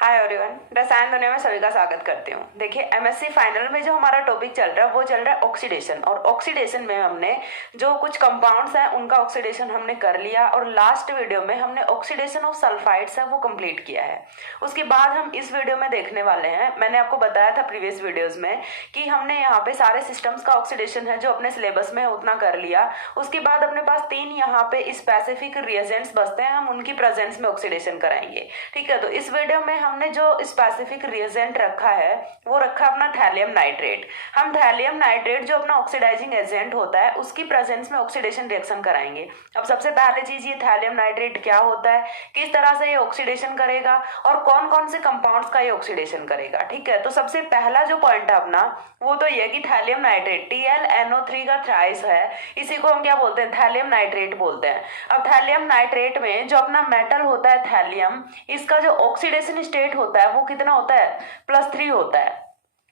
Hi everyone, रसायन दुनिया में सभी का स्वागत करती हूँ। देखिए, एमएससी फाइनल में जो हमारा टॉपिक चल रहा है वो चल रहा है ऑक्सीडेशन। और ऑक्सीडेशन में हमने जो कुछ कंपाउंड्स हैं उनका ऑक्सीडेशन हमने कर लिया और लास्ट वीडियो में हमने ऑक्सीडेशन ऑफ सल्फाइड्स है वो कंप्लीट किया है। उसके बाद हम इस वीडियो में देखने वाले हैं, मैंने आपको बताया था प्रीवियस वीडियोज में कि हमने यहाँ पे सारे सिस्टम्स का ऑक्सीडेशन है जो अपने सिलेबस में उतना कर लिया। उसके बाद अपने पास 3 यहाँ पे स्पेसिफिक रिएजेंट्स बचते हैं, हम उनकी प्रेजेंस में ऑक्सीडेशन कराएंगे। ठीक है, तो इस वीडियो में हमने जो स्पेसिफिक रिएजेंट रखा है वो रखा अपना थैलियम नाइट्रेट। हम थैलियम नाइट्रेट जो अपना ऑक्सीडाइजिंग एजेंट होता है उसकी प्रेजेंस में ऑक्सीडेशन रिएक्शन कराएंगे। अब सबसे पहले चीज, ये थैलियम नाइट्रेट क्या होता है, किस तरह से ये ऑक्सीडेशन करेगा और कौन कौन से कंपाउंड्स का ये ऑक्सीडेशन करेगा। ठीक है, तो सबसे पहला जो पॉइंट है अपना वो तो ये कि थैलियम नाइट्रेट TlNO3 का थ्राइस है, इसी को हम क्या बोलते हैं, थैलियम नाइट्रेट बोलते हैं। अब थैलियम नाइट्रेट में जो अपना मेटल होता है थैलियम, इसका जो ऑक्सीडेशन स्टेट होता है वो कितना होता है, +3 होता है।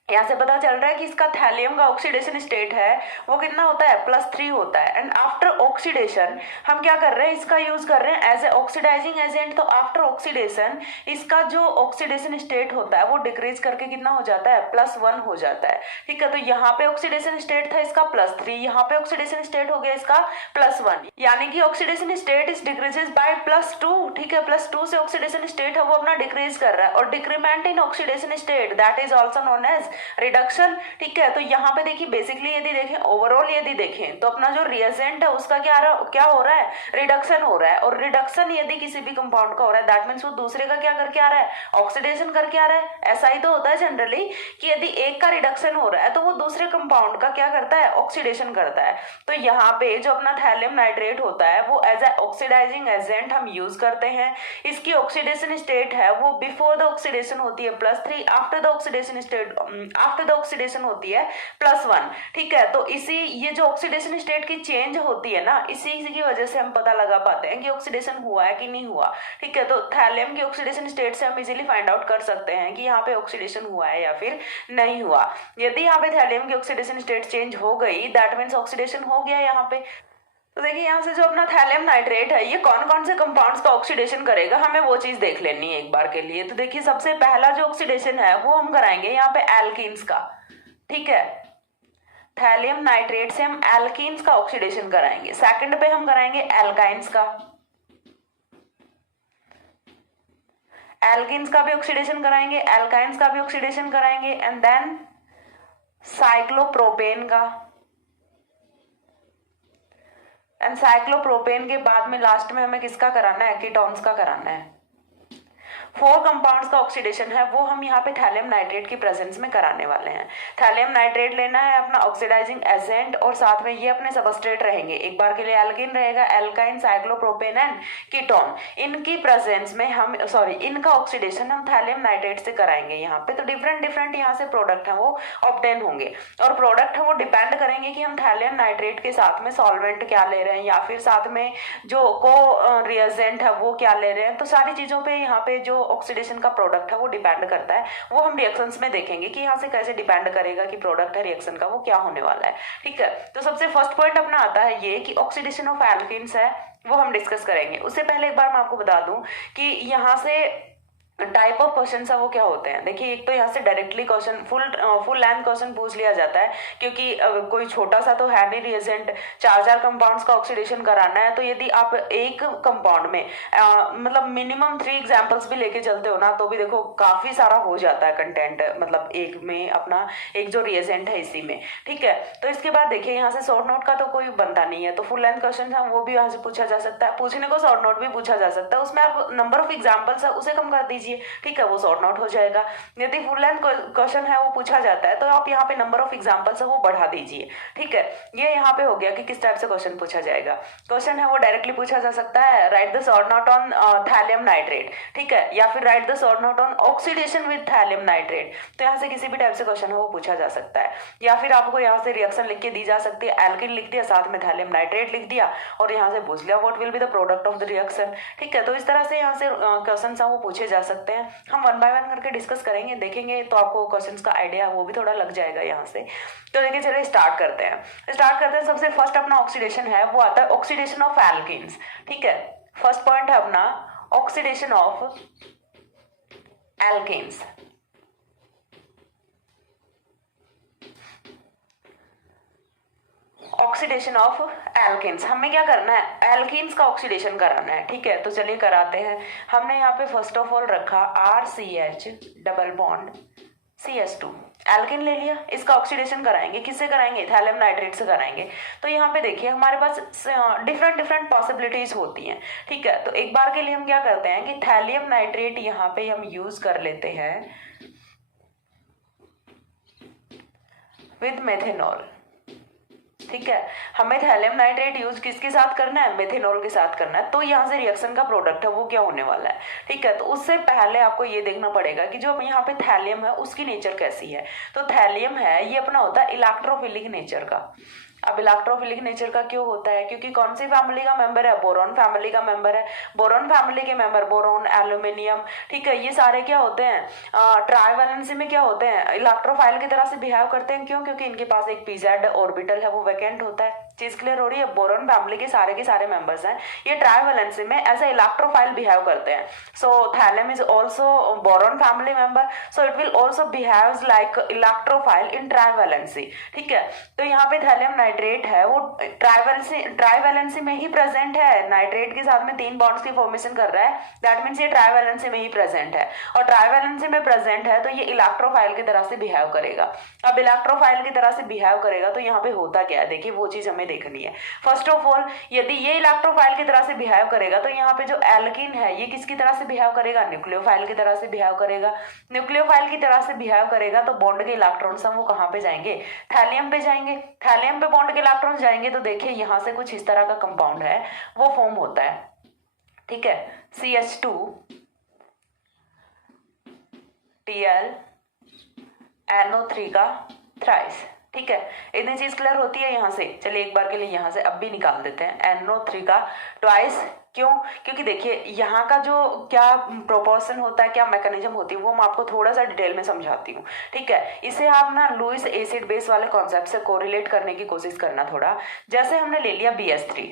यहाँ से पता चल रहा है कि इसका थैलियम का ऑक्सीडेशन स्टेट है वो कितना होता है, +3 होता है। एंड आफ्टर ऑक्सीडेशन हम क्या कर रहे हैं, इसका यूज कर रहे हैं एज ए ऑक्सीडाइजिंग एजेंट। तो आफ्टर ऑक्सीडेशन इसका जो ऑक्सीडेशन स्टेट होता है वो डिक्रीज करके कितना हो जाता है, +1 हो जाता है। ठीक है, तो यहाँ पे ऑक्सीडेशन स्टेट था इसका +3, यहाँ पे ऑक्सीडेशन स्टेट हो गया इसका +1, यानी कि oxidation state is decreases by +2। ठीक है, +2 से ऑक्सीडेशन स्टेट है वो अपना डिक्रीज कर रहा है। और decrement in oxidation state that is also known as reduction. ठीक है, तो यहाँ पे देखिए बेसिकली यदि देखें, ओवरऑल यदि देखें तो अपना जो रिएजेंट है उसका क्या हो रहा है, रिडक्शन हो रहा है। और रिडक्शन यदि किसी भी कंपाउंड का हो रहा है दैट मीन्स वो दूसरे का क्या करके आ रहा है, ऑक्सीडेशन करके आ रहा है। ऐसा ही तो होता है जनरली कि यदि एक का रिडक्शन हो रहा है तो वो दूसरे कंपाउंड का क्या करता है, ऑक्सीडेशन करता है। तो यहाँ पे जो अपना थैलियम नाइट्रेट होता है वो एज ए ऑक्सीडाइजिंग एजेंट हम यूज करते हैं। इसकी ऑक्सीडेशन स्टेट है वो बिफोर द ऑक्सीडेशन होती है +3, after the oxidation state after the oxidation होती है +1। ठीक है, तो ये जो ऑक्सीडेशन स्टेट की चेंज होती है ना, इसी की वजह से हम पता लगा पाते हैं कि ऑक्सीडेशन हुआ है कि नहीं हुआ। ठीक है, तो थैलियम की ऑक्सीडेशन स्टेट से हम इजीली फाइंड आउट कर सकते हैं कि यहाँ पे ऑक्सीडेशन हुआ है या फिर नहीं हुआ। यदि यहाँ पे थैलियम की ऑक्सीडेशन स्टेट चेंज हो गई दैट मीन्स ऑक्सीडेशन हो गया यहाँ पे। तो देखिए यहाँ से जो अपना थैलियम नाइट्रेट है ये कौन कौन से कंपाउंड्स का ऑक्सीडेशन करेगा, हमें वो चीज देख लेनी है एक बार के लिए। तो देखिए सबसे पहला जो ऑक्सीडेशन है वो हम कराएंगे यहाँ पे एल्कीन्स का। ठीक है, थैलियम नाइट्रेट से हम एल्कीन्स का ऑक्सीडेशन कराएंगे। सेकंड पे हम कराएंगे एल्काइंस का, एल्कीन्स का भी ऑक्सीडेशन कराएंगे, एल्काइंस का भी ऑक्सीडेशन कराएंगे। एंड देन साइक्लोप्रोपेन का, एंड साइक्लोप्रोपेन के बाद में लास्ट में हमें किसका कराना है, कीटोन्स का कराना है। 4 कंपाउंड्स का ऑक्सीडेशन है वो हम यहाँ पे थैलियम नाइट्रेट की प्रेजेंस में कराने वाले हैं। थैलियम नाइट्रेट लेना है अपना ऑक्सीडाइजिंग एजेंट और साथ में ये अपने सबस्ट्रेट रहेंगे। एक बार के लिए एल्कीन रहेगा, एल्काइन, साइक्लोप्रोपेन एंड कीटोन। इनकी प्रेजेंस में हम इनका ऑक्सीडेशन हम थैलियम नाइट्रेट से कराएंगे यहाँ पे। तो डिफरेंट यहाँ से प्रोडक्ट है वो ऑब्टेन होंगे और प्रोडक्ट है वो डिपेंड करेंगे कि हम थैलियम नाइट्रेट के साथ में सॉल्वेंट क्या ले रहे हैं या फिर साथ में जो को रिएजेंट है वो क्या ले रहे हैं। तो सारी चीजों पे यहाँ पे जो ऑक्सीडेशन का प्रोडक्ट है वो डिपेंड करता है। वो हम रिएक्शंस में देखेंगे कि यहाँ से कैसे डिपेंड करेगा कि प्रोडक्ट है रिएक्शन का वो क्या होने वाला है। ठीक है, तो सबसे फर्स्ट पॉइंट अपना आता है ये कि ऑक्सीडेशन ऑफ एल्कीन्स है वो हम डिस्कस करेंगे। उससे पहले एक बार मैं आपको बता दूं कि यहाँ से टाइप ऑफ क्वेश्चन है वो क्या होते हैं। देखिए एक तो यहाँ से directly question full length question पूछ लिया जाता है क्योंकि कोई छोटा सा तो है नहीं रिएजेंट, 4 कंपाउंड्स का ऑक्सीडेशन कराना है। तो यदि आप एक कंपाउंड में मतलब मिनिमम 3 एग्जांपल्स भी लेके चलते हो ना तो भी देखो काफी सारा हो जाता है कंटेंट, मतलब एक में अपना एक जो रिएजेंट है इसी में। ठीक है, तो इसके बाद देखिए यहाँ से शॉर्ट नोट का तो कोई बनता नहीं है, तो फुल लेंथ क्वेश्चन है वो भी यहाँ से पूछा जा सकता है। पूछने को शॉर्ट नोट भी पूछा जा सकता है, उसमें आप नंबर ऑफ एग्जाम्पल्स है उसे कम कर दीजिए। ठीक है, वो शॉर्ट नोट हो जाएगा। यदि फुल लेंथ क्वेश्चन है वो पूछा जाता है तो आप यहाँ पे नंबर ऑफ एग्जांपल्स है वो बढ़ा दीजिए। ठीक है, ये यहाँ पे हो गया कि किस टाइप से क्वेश्चन पूछा जाएगा। क्वेश्चन है वो डायरेक्टली पूछा जा सकता है, right the short note on thallium nitrate. ठीक है, या फिर right the short note on oxidation with thallium nitrate. तो यहाँ से किसी भी टाइप से क्वेश्चन है वो पूछा जा सकता है। या फिर आपको यहाँ से रिएक्शन लिख के दी जा सकती है, एल्किन लिख दिया साथ में थैलियम नाइट्रेट लिख दिया और यहाँ से पूछ लिया what will be the product of the reaction. ठीक है, तो इस तरह से यहाँ से क्वेश्चन है वो पूछे जा सकते हैं। हम 1 बाय 1 करके डिस्कस करेंगे, देखेंगे तो आपको क्वेश्चंस का आइडिया वो भी थोड़ा लग जाएगा यहाँ से। तो देखिए चलिए स्टार्ट करते हैं। सबसे फर्स्ट अपना ऑक्सीडेशन है वो आता है ऑक्सीडेशन ऑफ एल्कीन्स। ठीक है, फर्स्ट पॉइंट है अपना oxidation of alkenes, oxidation of alkenes, हमें क्या करना है, एल्केन्स का ऑक्सीडेशन कराना है। ठीक है, तो चलिए कराते हैं। हमने यहाँ पे फर्स्ट ऑफ ऑल रखा RCH double bond CH2, alkene ले लिया, इसका ऑक्सीडेशन कराएंगे, किससे कराएंगे, थैलियम नाइट्रेट से कराएंगे। तो यहाँ पे देखिए हमारे पास डिफरेंट डिफरेंट पॉसिबिलिटीज होती हैं। ठीक है, तो एक बार के लिए हम क्या करते हैं कि थैलियम नाइट्रेट यहाँ पे हम यूज कर लेते हैं विद मेथेनॉल। ठीक है, हमें थैलियम नाइट्रेट यूज किसके साथ करना है, मेथेनॉल के साथ करना है। तो यहाँ से रिएक्शन का प्रोडक्ट है वो क्या होने वाला है। ठीक है, तो उससे पहले आपको ये देखना पड़ेगा कि जो यहाँ पे थैलियम है उसकी नेचर कैसी है। तो थैलियम है ये अपना होता है इलेक्ट्रोफिलिक नेचर का। अब इलेक्ट्रोफिलिक नेचर का क्यों होता है, क्योंकि कौन सी फैमिली का मेंबर है, बोरॉन फैमिली का मेंबर है। बोरॉन फैमिली के मेंबर बोरॉन, एल्यूमिनियम, ठीक है, ये सारे क्या होते हैं, ट्राइवैलेंसी में क्या होते हैं, इलेक्ट्रोफाइल की तरह से बिहेव करते हैं। क्यों, क्योंकि इनके पास एक pz ऑर्बिटल है वो वैकेंट होता है। चीज क्लियर हो रही है। बोरॉन फैमिली के सारे मेंबर्स हैं, ये ट्राइवैलेंसी में एज ए इलेक्ट्रोफाइल बिहेव करते हैं। So thallium is also boron family member, so it will also behaves like electrophile in trivalency. ठीक है, तो यहाँ पे थैलियम नाइट्रेट है वो ट्राइवैलेंसी में ही प्रेजेंट है। नाइट्रेट के साथ में 3 बॉन्ड्स की फॉर्मेशन कर रहा है, दैट मीन्स ये ट्राइवैलेंसी में ही प्रेजेंट है। और ट्राइवैलेंसी में प्रेजेंट है तो ये इलेक्ट्रोफाइल की तरह से बिहेव करेगा। अब इलेक्ट्रोफाइल की तरह से बिहेव करेगा तो यहाँ पे होता क्या है, देखिए वो चीज हमें देखनी है। फर्स्ट ऑफ ऑल, यदि ये इलेक्ट्रोफाइल की तरह से बिहेव करेगा तो यहाँ पे जो एल्कीन है ये किसकी तरह से बिहेव करेगा, न्यूक्लियोफाइल की तरह से बिहेव करेगा। न्यूक्लियोफाइल की तरह से बिहेव करेगा तो बॉन्ड के इलेक्ट्रॉन्स हम वो कहाँ पे जाएंगे, थैलियम पे जाएंगे। थैलियम पे बॉन्ड के इलेक्ट्रॉन्स जाएंगे तो देखिए यहाँ से कुछ इस तरह का कंपाउंड है वो फॉर्म होता है। ठीक है, CH2 TL NO3 का थ्राइस। ठीक है, इतनी चीज क्लियर होती है यहाँ से। चलिए एक बार के लिए यहाँ से अब भी निकाल देते हैं NO3 का ट्वाइस। क्यों, क्योंकि देखिए यहाँ का जो क्या प्रोपोर्शन होता है, क्या मैकेनिज्म होती है, वो मैं आपको थोड़ा सा डिटेल में समझाती हूँ। ठीक है, इसे आप ना लुईस एसिड बेस वाले कॉन्सेप्ट से कोरिलेट करने की कोशिश करना थोड़ा। जैसे हमने ले लिया BH3,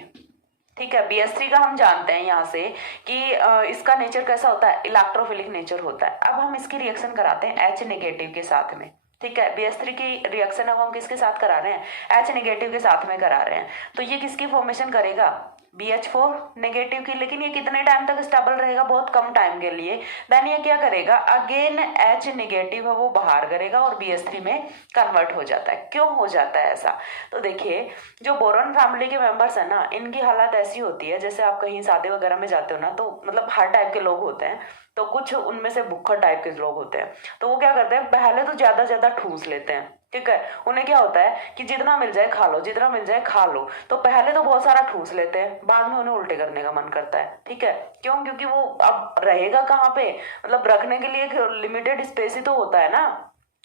ठीक है, BH3 का हम जानते हैं यहाँ से कि इसका नेचर कैसा होता है, इलेक्ट्रोफिलिक नेचर होता है। अब हम इसकी रिएक्शन कराते हैं H नेगेटिव के साथ में। ठीक है, BH3 की रिएक्शन अब हम किसके साथ करा रहे हैं, H नेगेटिव के साथ में करा रहे हैं। तो ये किसकी फॉर्मेशन करेगा, BH4 नेगेटिव की। लेकिन ये कितने टाइम तक स्टेबल रहेगा, बहुत कम टाइम के लिए। देन ये क्या करेगा, अगेन H नेगेटिव है वो बाहर करेगा और BH3 में कन्वर्ट हो जाता है। क्यों हो जाता है ऐसा, तो देखिए जो बोरॉन फैमिली के मेंबर्स है ना, इनकी हालत ऐसी होती है, जैसे आप कहीं शादी वगैरह में जाते हो ना, तो मतलब हर टाइप के लोग होते हैं, तो कुछ उनमें से भुक्खड़ टाइप के लोग होते हैं। तो वो क्या करते हैं, पहले तो ज्यादा ठूस लेते हैं। ठीक है, उन्हें क्या होता है कि जितना मिल जाए खा लो, जितना मिल जाए खा लो। तो पहले तो बहुत सारा ठूस लेते हैं, बाद में उन्हें उल्टे करने का मन करता है। ठीक है, क्यों, क्योंकि वो अब रहेगा कहाँ पे, मतलब रखने के लिए एक लिमिटेड स्पेस ही तो होता है ना,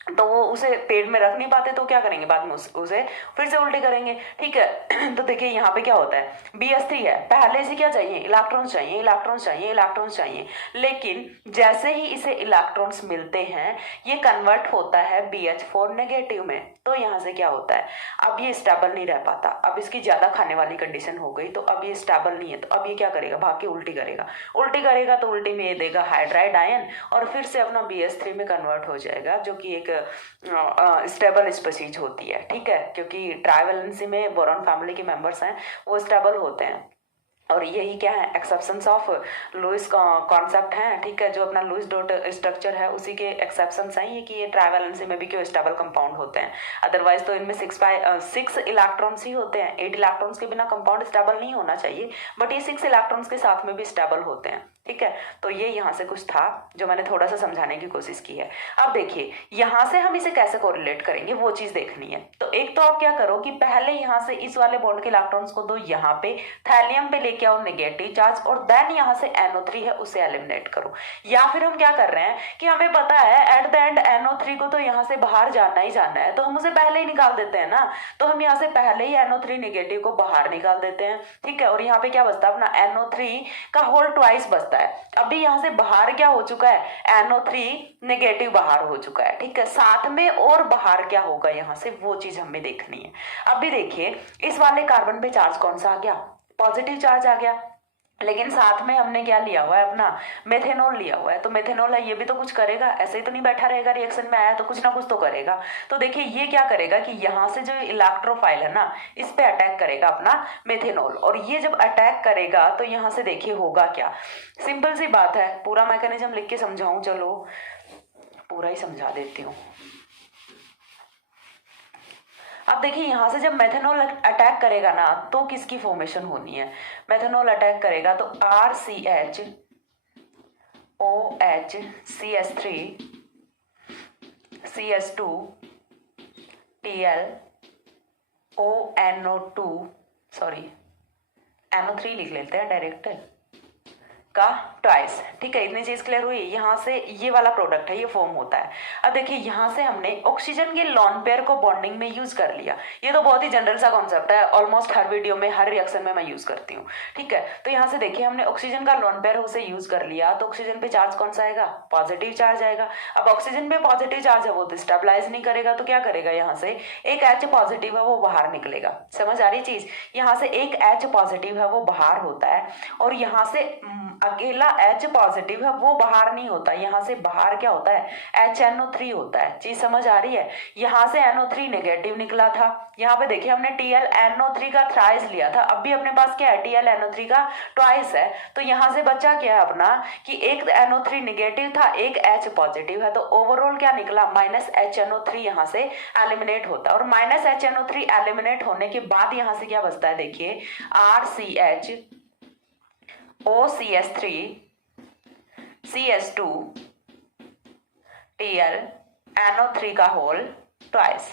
तो वो उसे पेट में रख नहीं पाते, तो क्या करेंगे, बाद में उसे फिर से उल्टे करेंगे। ठीक है, तो देखिए यहाँ पे क्या होता है, BH3 है, पहले से क्या चाहिए, इलेक्ट्रॉन्स चाहिए, इलेक्ट्रॉन्स चाहिए, इलेक्ट्रॉन्स चाहिए। लेकिन जैसे ही इसे इलेक्ट्रॉन्स मिलते हैं ये कन्वर्ट होता है BH4 नेगेटिव में। तो यहाँ से क्या होता है, अब ये स्टेबल नहीं रह पाता, अब इसकी ज्यादा खाने वाली कंडीशन हो गई, तो अब ये स्टेबल नहीं है। तो अब ये क्या करेगा, भाग के उल्टी करेगा। उल्टी करेगा तो उल्टी में ये देगा हाइड्राइड आयन और फिर से अपना BH3 में कन्वर्ट हो जाएगा, जो कि एक स्टेबल स्पीशीज होती है। ठीक है, क्योंकि ट्राइवैलेंसी में बोरॉन फैमिली के मेंबर्स हैं वो स्टेबल होते हैं। और यही क्या है, एक्सेप्शंस ऑफ लुईस कॉन्सेप्ट है। ठीक है, जो अपना लुईस डॉट स्ट्रक्चर है उसी के एक्सेप्शंस हैं ये, कि ये ट्राइवैलेंसी में भी क्यों स्टेबल कंपाउंड होते हैं। अदरवाइज तो इनमें 6 इलेक्ट्रॉन्स ही होते हैं। 8 इलेक्ट्रॉन्स के बिना कंपाउंड स्टेबल नहीं होना चाहिए, बट ये 6 इलेक्ट्रॉन्स के साथ में भी स्टेबल होते हैं। ठीक है, तो ये यहाँ से कुछ था जो मैंने थोड़ा सा समझाने की कोशिश की है। अब देखिए यहाँ से हम इसे कैसे कोरिलेट करेंगे वो चीज देखनी है। तो एक तो आप क्या करो कि पहले यहाँ से इस वाले बॉन्ड के इलेक्ट्रॉन्स को दो यहाँ पे, थैलियम पे लेके आओ नेगेटिव चार्ज, और देन यहाँ से NO3 है उसे एलिमिनेट करो। या फिर हम क्या कर रहे हैं कि हमें पता है एट द एंड NO3 को तो यहाँ से बाहर जाना ही जाना है, तो हम उसे पहले ही निकाल देते हैं ना। तो हम यहाँ से पहले ही NO3 नेगेटिव को बाहर निकाल देते हैं। ठीक है, और यहाँ पे क्या बचता है, अपना NO3 का होल ट्वाइस बचता है। अभी यहाँ से बाहर क्या हो चुका है, NO3 नेगेटिव बाहर हो चुका है। ठीक है, साथ में और बाहर क्या होगा यहाँ से, वो चीज हमें देखनी है। अभी देखिए इस वाले कार्बन पे चार्ज कौन सा आ गया, पॉजिटिव चार्ज आ गया। लेकिन साथ में हमने क्या लिया हुआ है, अपना मेथेनॉल लिया हुआ है। तो मेथेनॉल है, ये भी तो कुछ करेगा, ऐसे ही तो नहीं बैठा रहेगा, रिएक्शन में आया तो कुछ ना कुछ तो करेगा। तो देखिए ये क्या करेगा कि यहाँ से जो इलेक्ट्रोफाइल है ना, इस पे अटैक करेगा अपना मेथेनॉल। और ये जब अटैक करेगा तो यहाँ से देखिए होगा क्या, सिंपल सी बात है। पूरा मैकेनिज्म लिख के समझाऊं, चलो पूरा ही समझा देती हूँ। अब देखिए यहाँ से जब मेथेनॉल अटैक करेगा ना, तो किसकी फॉर्मेशन होनी है, मेथेनॉल अटैक करेगा तो RCH OH CS3 CS2 TL ONO2 sorry NO3 लिख लेते हैं डायरेक्ट का ट्वाइस। ठीक है, इतनी चीज क्लियर हुई। यहाँ से ये वाला प्रोडक्ट है, ये फॉर्म होता है। अब देखिए यहाँ से हमने ऑक्सीजन के लॉन पेयर को बॉन्डिंग में यूज कर लिया। ये तो बहुत ही जनरल सा कॉन्सेप्ट है, ऑलमोस्ट हर वीडियो में हर रिएक्शन में मैं यूज करती हूँ। ठीक है, तो यहाँ से देखिए हमने ऑक्सीजन का लॉन पेयर उसे यूज कर लिया, तो ऑक्सीजन पे चार्ज कौन सा आएगा, पॉजिटिव चार्ज आएगा। अब ऑक्सीजन पे पॉजिटिव चार्ज है, वो तो स्टेबलाइज नहीं करेगा, तो क्या करेगा, यहाँ से एक H पॉजिटिव है वो बाहर निकलेगा। समझ आ रही चीज, यहाँ से एक H पॉजिटिव है वो बाहर होता है, और यहाँ से अकेला H पॉजिटिव है वो बाहर नहीं होता, यहाँ से बाहर क्या होता है, HNO3 होता है। चीज समझ आ रही है। यहाँ से NO3 नेगेटिव निकला था, यहाँ पे देखिए हमने TlNO3 का थ्राइस लिया था, अब भी अपने पास क्या है, TlNO3 का ट्वाइस है। तो यहाँ से बचा क्या है अपना, कि एक NO3 नेगेटिव था, एक H पॉजिटिव है, तो ओवरऑल क्या निकला, -HNO3 यहाँ से एलिमिनेट होता है। और -HNO3 एलिमिनेट होने के बाद यहाँ से क्या बचता है, देखिए RCH OCS3 CS2 TL NO3 का होल ट्वाइस।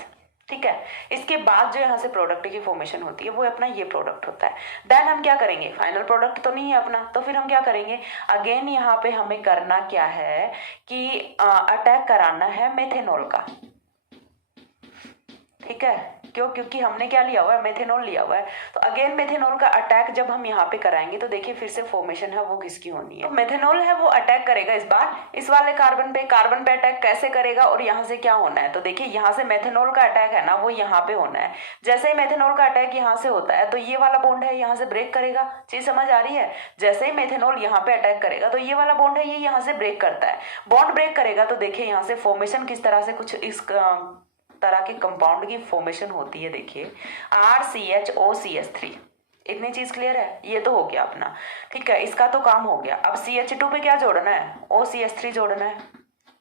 ठीक है, इसके बाद जो यहाँ से प्रोडक्ट की फॉर्मेशन होती है वो अपना ये प्रोडक्ट होता है। देन हम क्या करेंगे, फाइनल प्रोडक्ट तो नहीं है अपना, तो फिर हम क्या करेंगे, अगेन यहाँ पे हमें करना क्या है कि अटैक कराना है मेथेनॉल का। ठीक है, क्यों, क्योंकि हमने क्या लिया हुआ है, मेथेनॉल लिया हुआ है। तो अगेन मेथेनॉल का अटैक जब हम यहाँ पे कराएंगे तो देखिए फिर से फॉर्मेशन है वो किसकी होनी है, तो मेथेनॉल है वो अटैक करेगा इस बार इस वाले कार्बन पे अटैक कैसे करेगा, और यहाँ से क्या होना है, तो देखिए यहाँ से मेथेनॉल का अटैक है ना वो यहाँ पे होना है। जैसे ही मेथेनॉल का अटैक यहाँ से होता है तो ये वाला बॉन्ड है यहाँ से ब्रेक करेगा। चीज समझ आ रही है, जैसे ही मेथेनॉल यहाँ पे अटैक करेगा तो ये वाला बॉन्ड है ये यहाँ से ब्रेक करता है, बॉन्ड ब्रेक करेगा। तो देखिए यहाँ से फॉर्मेशन किस तरह से कुछ इस तरह के कंपाउंड की फॉर्मेशन होती है। देखिए RCHOCS3, इतनी चीज क्लियर है, ये तो हो गया अपना। ठीक है, इसका तो काम हो गया। अब CH2 पे क्या जोड़ना है, OCS3 जोड़ना है,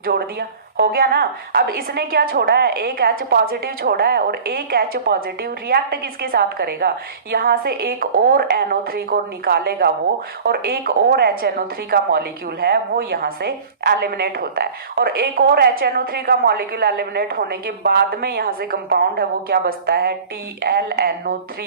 जोड़ दिया, हो गया ना। अब इसने क्या छोड़ा है, एक H पॉजिटिव छोड़ा है, और एक H पॉजिटिव रिएक्ट किसके साथ करेगा, यहाँ से एक और NO3 को निकालेगा वो, और एक और HNO3 का मॉलिक्यूल है वो यहाँ से एलिमिनेट होता है। और एक और HNO3 का मॉलिक्यूल एलिमिनेट होने के बाद में यहाँ से कंपाउंड है वो क्या बचता है, TlNO3।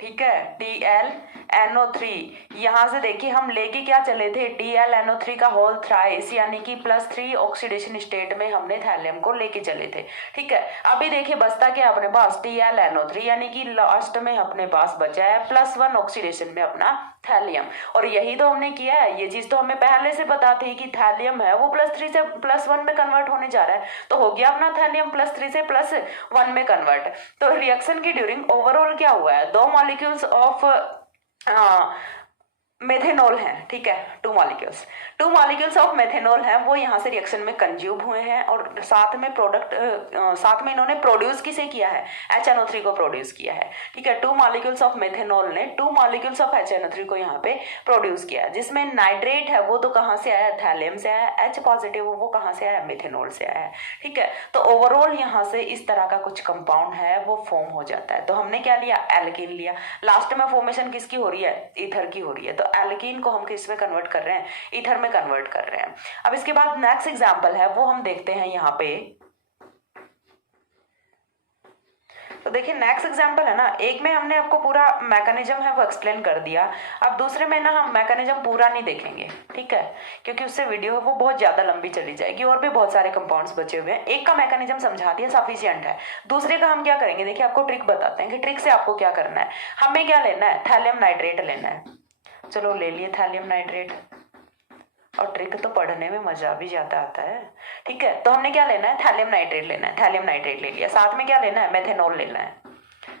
ठीक है, TlNO3। यहाँ से देखिए हम लेके क्या चले थे, TlNO3 का होल थ्राइस, यानी कि +3 ऑक्सीडेशन स्टेट में हमने थैलियम को लेके चले थे। ठीक है, अभी देखिए बचता क्या अपने पास, TlNO3, यानी कि लास्ट में अपने पास बचा है +1 ऑक्सीडेशन में अपना थैलियम। और यही तो हमने किया है, ये चीज तो हमें पहले से पता थी कि थैलियम है वो +3 से +1 में कन्वर्ट होने जा रहा है, तो हो गया अपना थैलियम +3 से +1 में कन्वर्ट। तो रिएक्शन की ड्यूरिंग ओवरऑल क्या हुआ है, 2 मॉलिक्यूल्स ऑफ मेथेनॉल है। ठीक है, 2 मॉलिक्यूल्स ऑफ मेथेनॉल है वो यहाँ से रिएक्शन में कंज्यूम हुए हैं, और साथ में साथ में इन्होंने प्रोड्यूस किसे किया है, HNO3 को प्रोड्यूस किया है। ठीक है, 2 मॉलिक्यूल्स ऑफ मेथेनॉल ने 2 मॉलिक्यूल्स ऑफ HNO3 को यहाँ पे प्रोड्यूस किया है, जिसमें नाइट्रेट है वो तो कहाँ से आया, थैलियम से आया, H पॉजिटिव वो कहाँ से आया, मेथेनॉल से आया है। ठीक है, तो ओवरऑल यहाँ से इस तरह का कुछ कंपाउंड है वो फॉर्म हो जाता है। तो हमने क्या लिया, एल्कीन लिया। लास्ट में फॉर्मेशन किसकी हो रही है, ईथर की हो रही है, तो एल्कीन को हम किस में कन्वर्ट कर रहे हैं, ईथर में कन्वर्ट कर रहे हैं। अब इसके बाद नेक्स्ट एग्जांपल है वो हम देखते हैं यहाँ पे। तो देखिए नेक्स्ट एग्जांपल है ना, एक में हमने आपको पूरा मैकेनिज्म है वो एक्सप्लेन कर दिया, अब दूसरे में ना हम मैकेनिज्म पूरा नहीं देखेंगे। ठीक है, क्योंकि उससे वीडियो है वो बहुत ज्यादा लंबी चली जाएगी, और भी बहुत सारे कंपाउंड्स बचे हुए हैं। एक का मैकेनिज्म समझा दिया, सफिशिएंट है। दूसरे का हम क्या करेंगे, देखिए आपको ट्रिक बताते हैं कि ट्रिक से आपको क्या करना है। हमें क्या लेना है, थैलियम नाइट्रेट लेना है। चलो ले लिए थैलियम नाइट्रेट, और ट्रिक तो पढ़ने में मजा भी ज्यादा आता है। ठीक है, तो हमने क्या लेना है, थैलियम नाइट्रेट लेना है, थैलियम नाइट्रेट ले लिया। साथ में क्या लेना है, मेथेनॉल लेना है।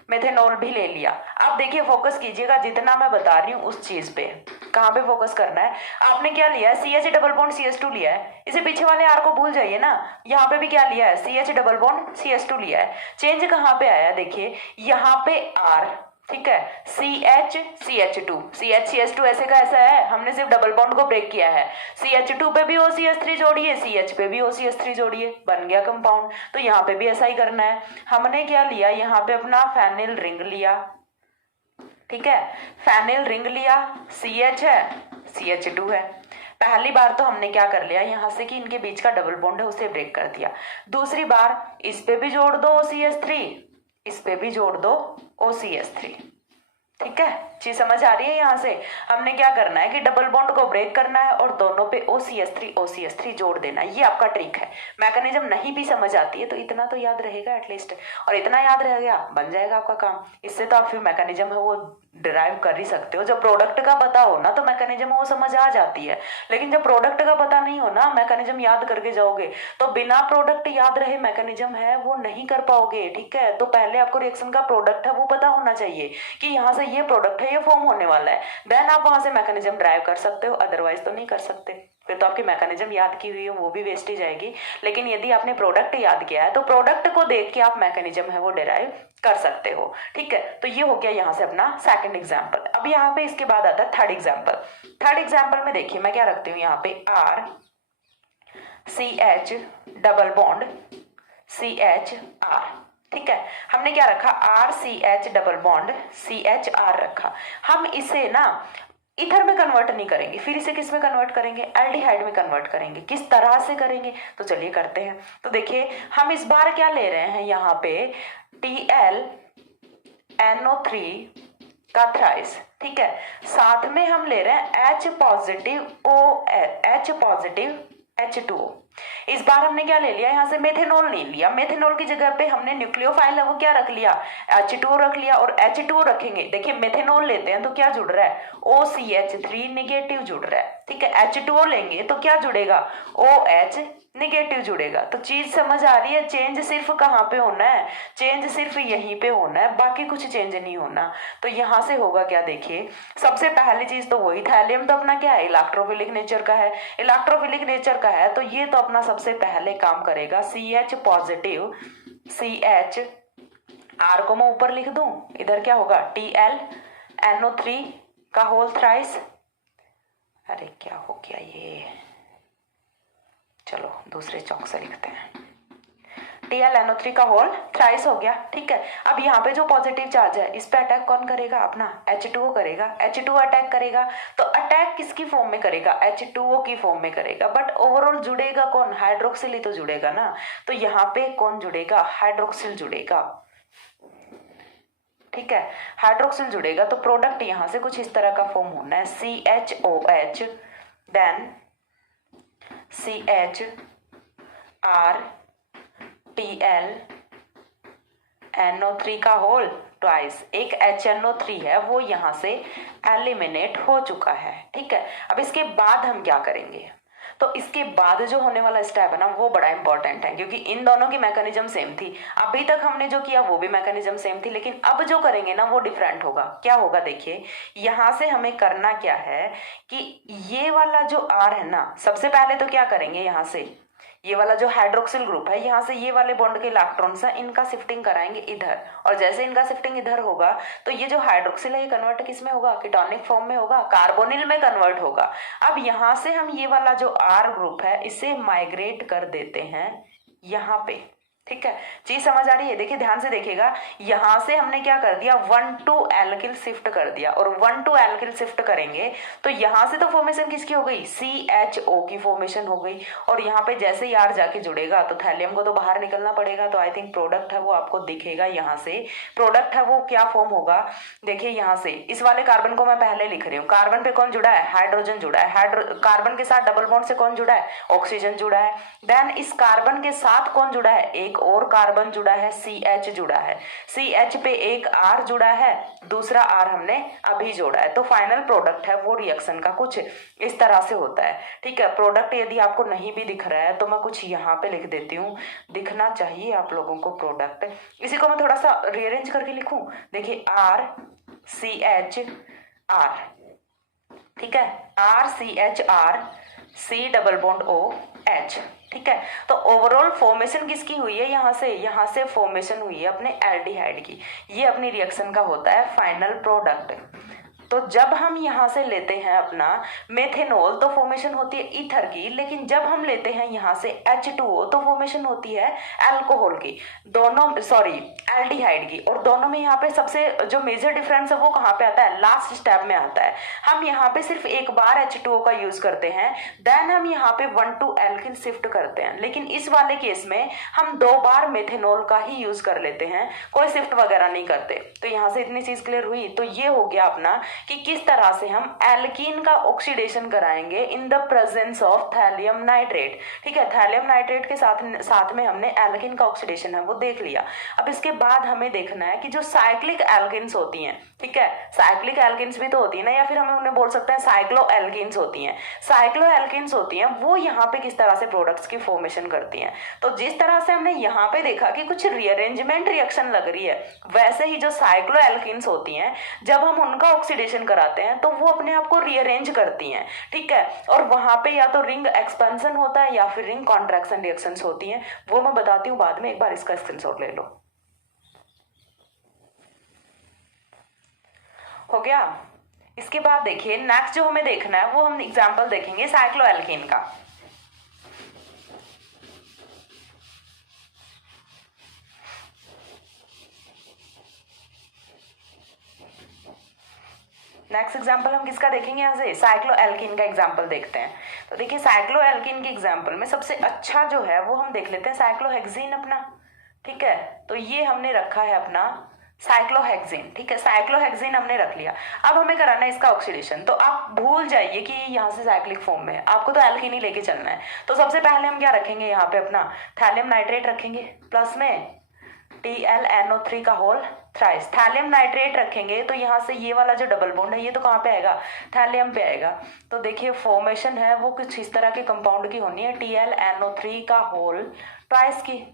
मेथेनॉल भी ले लिया। अब देखिए फोकस कीजिएगा जितना मैं बता रही हूँ उस चीज पे, कहाँ पे फोकस करना है। आपने क्या लिया है, CH डबल बॉन्ड CH2 लिया है, इसे पीछे वाले R को भूल जाइए ना। यहाँ पे भी क्या लिया है, CH डबल बॉन्ड CH2 लिया है। चेंज कहाँ पे आया, देखिए यहाँ पे R, ठीक है, CH CH2, CH CH2 ऐसे का ऐसा है, हमने सिर्फ डबल बॉन्ड को ब्रेक किया है। CH2 पे भी OCH3 जोड़िए, CH पे भी OCH3 जोड़िए, बन गया कंपाउंड। तो यहाँ पे भी ऐसा ही करना है। हमने क्या लिया, यहाँ पे अपना फेनिल रिंग लिया, ठीक है, फेनिल रिंग लिया, CH है, CH2 है। पहली बार तो हमने क्या कर लिया यहाँ से कि इनके बीच का डबल बॉन्ड है उसे ब्रेक कर दिया। दूसरी बार इस पे भी जोड़ दो OCH3, इस पे भी जोड़ दो OCH3, ठीक है, चीज समझ आ रही है। यहाँ से हमने क्या करना है कि डबल बॉन्ड को ब्रेक करना है और दोनों पे OCH3 जोड़ देना है। ये आपका ट्रिक है। मैकेनिज्म नहीं भी समझ आती है तो इतना तो याद रहेगा एटलीस्ट, और इतना याद रह गया बन जाएगा आपका काम। इससे तो आप फिर मैकेनिज्म है वो डिराइव कर ही सकते हो। जब प्रोडक्ट का पता हो ना तो मैकेनिज्म वो समझ आ जाती है, लेकिन जब प्रोडक्ट का पता नहीं हो ना, मैकेनिज्म याद करके जाओगे तो बिना प्रोडक्ट याद रहे मैकेनिज्म है वो नहीं कर पाओगे, ठीक है। तो पहले आपको रिएक्शन का प्रोडक्ट है वो पता होना चाहिए कि यहाँ से ये प्रोडक्ट है, ये फॉर्म होने वाला है, देन आप वहां से मैकेनिज्म ड्राइव कर सकते हो, अदरवाइज तो नहीं कर सकते। फिर तो आपकी मैकेनिज्म याद की हुई है वो भी वेस्ट ही जाएगी। लेकिन यदि आपने प्रोडक्ट याद किया है तो प्रोडक्ट को देख के आप मैकेनिज्म है वो डिराइव कर सकते हो, ठीक है। तो ये हो गया यहाँ से अपना सेकंड एग्जाम्पल। अब यहाँ पे इसके बाद आता है थर्ड एग्जाम्पल। थर्ड एग्जाम्पल में देखिए मैं क्या रखती हूँ यहाँ पे, R CH double bond CHR, ठीक है। हमने क्या रखा, R CH double bond CHR रखा। हम इसे ना इथर में कन्वर्ट नहीं करेंगे, फिर इसे किस में कन्वर्ट करेंगे, एल्डिहाइड में कन्वर्ट करेंगे। किस तरह से करेंगे तो चलिए करते हैं। तो देखिए हम इस बार क्या ले रहे हैं यहाँ पे, TlNO3 का थ्राइस, ठीक है, साथ में हम ले रहे हैं H पॉजिटिव H2O। इस बार हमने क्या ले लिया, यहाँ से मेथेनॉल नहीं लिया, मेथेनॉल की जगह पे हमने न्यूक्लियोफाइल है वो क्या रख लिया, H2O रख लिया, और H2O रखेंगे। देखिए मेथेनॉल लेते हैं तो क्या जुड़ रहा है, OCH3 नेगेटिव जुड़ रहा है, ठीक है। H2O लेंगे तो क्या जुड़ेगा, OH नेगेटिव जुड़ेगा। तो चीज समझ आ रही है, चेंज सिर्फ कहाँ पे होना है, चेंज सिर्फ यहीं पे होना है, बाकी कुछ चेंज नहीं होना। तो यहाँ से होगा क्या, देखिए सबसे पहली चीज तो वही, थैलियम तो अपना क्या है, इलेक्ट्रोफिलिक नेचर का है, इलेक्ट्रोफिलिक नेचर का है तो ये तो अपना सबसे पहले काम करेगा, CH पॉजिटिव CH, R को मैं ऊपर लिख दूं, इधर क्या होगा, TlNO3 का होल थ्राइस। अरे क्या हो गया ये, चलो दूसरे चौक से लिखते हैं, TlNO3 का होल थ्राइस हो गया, ठीक है। अब यहाँ पे जो पॉजिटिव चार्ज है इस पे अटैक कौन करेगा, अपना H2O करेगा, H2O अटैक करेगा। तो अटैक किसकी फॉर्म में करेगा, H2O की फॉर्म में करेगा, बट ओवरऑल जुड़ेगा कौन, हाइड्रोक्सिल ही तो जुड़ेगा ना। तो यहाँ पे कौन जुड़ेगा, हाइड्रोक्सिल जुड़ेगा, ठीक है, हाइड्रोक्सिल जुड़ेगा। तो प्रोडक्ट यहाँ से कुछ इस तरह का फॉर्म होना है, CHOH देन CHR TlNO3 का होल ट्वाइस, एक HNO3 है वो यहाँ से एलिमिनेट हो चुका है, ठीक है। अब इसके बाद हम क्या करेंगे, तो इसके बाद जो होने वाला स्टेप है ना वो बड़ा इंपॉर्टेंट है, क्योंकि इन दोनों की मैकेनिज्म सेम थी। अभी तक हमने जो किया वो भी मैकेनिज्म सेम थी, लेकिन अब जो करेंगे ना वो डिफरेंट होगा। क्या होगा, देखिए यहाँ से हमें करना क्या है कि ये वाला जो R है ना, सबसे पहले तो क्या करेंगे, यहाँ से ये वाला जो हाइड्रोक्सिल ग्रुप है, यहाँ से ये वाले बॉन्ड के इलेक्ट्रॉन्स हैं इनका शिफ्टिंग कराएंगे इधर, और जैसे इनका शिफ्टिंग इधर होगा तो ये जो हाइड्रोक्सिल है ये कन्वर्ट किस में होगा, कीटोनिक फॉर्म में होगा, कार्बोनिल में कन्वर्ट होगा। अब यहाँ से हम ये वाला जो R ग्रुप है इसे माइग्रेट कर देते हैं यहाँ पे, ठीक है। चीज समझ आ रही है, देखिए ध्यान से देखिएगा, यहां से हमने क्या कर दिया, 1,2 एल्किल शिफ्ट कर दिया, और 1,2 एल्किल शिफ्ट करेंगे तो यहां से तो फॉर्मेशन किसकी हो गई, CHO की फॉर्मेशन हो गई। और यहाँ पे जैसे ही R जाके जुड़ेगा तो थैलियम को तो बाहर निकलना पड़ेगा, तो आई थिंक प्रोडक्ट है वो आपको दिखेगा। यहाँ से प्रोडक्ट है वो क्या फॉर्म होगा, देखिए यहाँ से इस वाले कार्बन को मैं पहले लिख रही हूँ, कार्बन पे कौन जुड़ा है, हाइड्रोजन जुड़ा है, कार्बन के साथ डबल बॉन्ड से कौन जुड़ा है, ऑक्सीजन जुड़ा है। देन इस कार्बन के साथ कौन जुड़ा है, एक एक और कार्बन जुड़ा है, CH जुड़ा है, CH पे एक R जुड़ा है, दूसरा R हमने अभी जोड़ा है। तो फाइनल प्रोडक्ट है वो रिएक्शन का कुछ इस तरह से होता है। ठीक है, प्रोडक्ट यदि आपको नहीं भी दिख रहा है तो मैं कुछ यहाँ पे लिख देती हूँ, दिखना चाहिए आप लोगों को प्रोडक्ट। इसी को मैं थोड़ा सा रीअरेंज करके लिखूं, देखिए RCHR, ठीक है, RCHR C double bond OH। ठीक है, तो ओवरऑल फॉर्मेशन किसकी हुई है, यहाँ से फॉर्मेशन हुई है अपने एल्डिहाइड की। ये अपनी रिएक्शन का होता है फाइनल प्रोडक्ट। तो जब हम यहाँ से लेते हैं अपना मेथेनॉल तो फॉर्मेशन होती है ईथर की, लेकिन जब हम लेते हैं यहाँ से H2O तो फॉर्मेशन होती है अल्कोहल की, दोनों सॉरी एल्डिहाइड की। और दोनों में यहाँ पे सबसे जो मेजर डिफरेंस है वो कहाँ पे आता है, लास्ट स्टेप में आता है। हम यहाँ पे सिर्फ एक बार H2O का यूज करते हैं, देन हम यहाँ पे 1,2 एल्किन शिफ्ट करते हैं। लेकिन इस वाले केस में हम 2 बार मेथेनॉल का ही यूज कर लेते हैं, कोई शिफ्ट वगैरह नहीं करते। तो यहाँ से इतनी चीज क्लियर हुई। तो ये हो गया अपना कि किस तरह से हम एल्कीन का ऑक्सीडेशन कराएंगे in the presence of thallium nitrate. ठीक है, थैलियम नाइट्रेट के साथ में हमने एल्कीन का ऑक्सीडेशन है वो देख लिया। अब इसके बाद हमें देखना है कि जो साइक्लिक एल्किन्स होती हैं, ठीक है, साइक्लिक एल्किन्स भी तो होती है ना, या फिर हम उन्हें बोल सकते हैं साइक्लो एल्किन्स होती हैं। साइक्लो एल्किन्स होती हैं वो यहाँ पे किस तरह से प्रोडक्ट्स की फॉर्मेशन करती हैं। तो जिस तरह से हमने यहाँ पे देखा कि कुछ रीअरेंजमेंट रिएक्शन लग रही है, वैसे ही जो साइक्लो एल्किन्स होती हैं जब हम उनका ऑक्सीडेशन कराते हैं तो वो अपने आप को रीअरेंज करती हैं। ठीक है, और वहां पे या तो रिंग एक्सपेंशन होता है या फिर रिंग कॉन्ट्रैक्शन रिएक्शंस होती हैं, वो मैं बताती हूँ बाद में। एक बार इसका स्क्रीनशॉट ले लो। हो गया। इसके बाद देखिए नेक्स्ट जो हमें देखना है वो हम एग्जांपल देखेंगे साइक्लोएल्कीन का। नेक्स्ट एग्जाम्पल हम किसका देखेंगे, यहाँ से साइक्लोएल्कीन का एग्जाम्पल देखते हैं। तो देखिए साइक्लोएल्कीन के एग्जाम्पल में सबसे अच्छा जो है वो हम देख लेते हैं साइक्लोहेक्सीन अपना। ठीक है, तो ये हमने रखा है अपना साइक्लोहेक्सीन। ठीक है, साइक्लोहेक्सीन हमने रख लिया। अब हमें कराना है इसका ऑक्सीडेशन। तो आप भूल जाइए कि यहाँ से साइक्लिक फॉर्म में है, आपको तो एल्कीन ही लेके चलना है। तो सबसे पहले हम क्या रखेंगे, यहाँ पे अपना थैलियम नाइट्रेट रखेंगे, प्लस में TlNO3 का होल थ्राइस। थैलियम नाइट्रेट रखेंगे तो यहाँ से ये वाला जो डबल बॉन्ड है ये तो कहाँ पे आएगा, थैलियम पे आएगा। तो देखिए फॉर्मेशन है वो कुछ इस तरह के कंपाउंड की होनी है, TlNO3 का होल ट्वाइस की।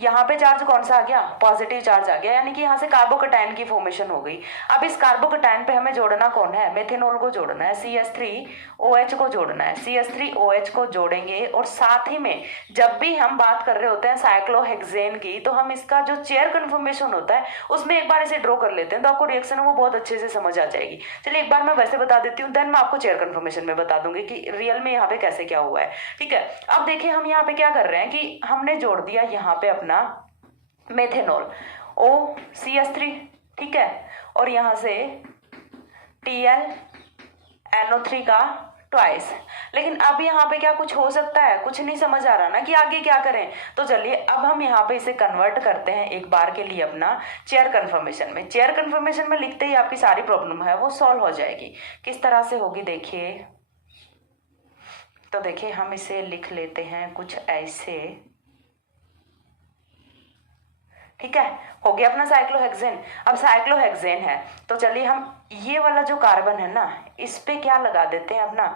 यहाँ पे चार्ज कौन सा आ गया, पॉजिटिव चार्ज आ गया, यानी कि यहाँ से कार्बोकटाइन की फॉर्मेशन हो गई। अब इस कार्बोकटाइन पे हमें जोड़ना कौन है, मेथेनॉल को जोड़ना है, CH3OH को जोड़ना है। CH3OH को जोड़ेंगे और साथ ही में जब भी हम बात कर रहे होते हैं साइक्लोहेक्सेन की तो हम इसका जो चेयर कन्फर्मेशन होता है उसमें एक बार इसे ड्रॉ कर लेते हैं, तो आपको रिएक्शन है वो बहुत अच्छे से समझ आ जाएगी। चलिए एक बार मैं वैसे बता देती हूँ, देन मैं आपको चेयर कन्फर्मेशन में बता दूंगी कि रियल में यहाँ पे कैसे क्या हुआ है। ठीक है, अब देखिए हम यहाँ पे क्या कर रहे हैं कि हमने जोड़ दिया यहाँ पे अपना मेथेनॉल OCH3, ठीक है, और यहाँ से TlNO3 का ट्वाइस। लेकिन अब यहाँ पे क्या कुछ हो सकता है, कुछ नहीं समझ आ रहा ना कि आगे क्या करें। तो चलिए अब हम यहाँ पे इसे कन्वर्ट करते हैं एक बार के लिए अपना चेयर कन्फर्मेशन में। चेयर कन्फर्मेशन में लिखते ही आपकी सारी प्रॉब्लम है वो सॉल्व हो जाएगी। किस तरह से होगी देखिए, तो देखिए हम इसे लिख लेते हैं कुछ ऐसे। ठीक है, हो गया अपना साइक्लोहेक्सेन। अब साइक्लोहेक्सेन है तो चलिए हम ये वाला जो कार्बन है ना इस पे क्या लगा देते हैं अपना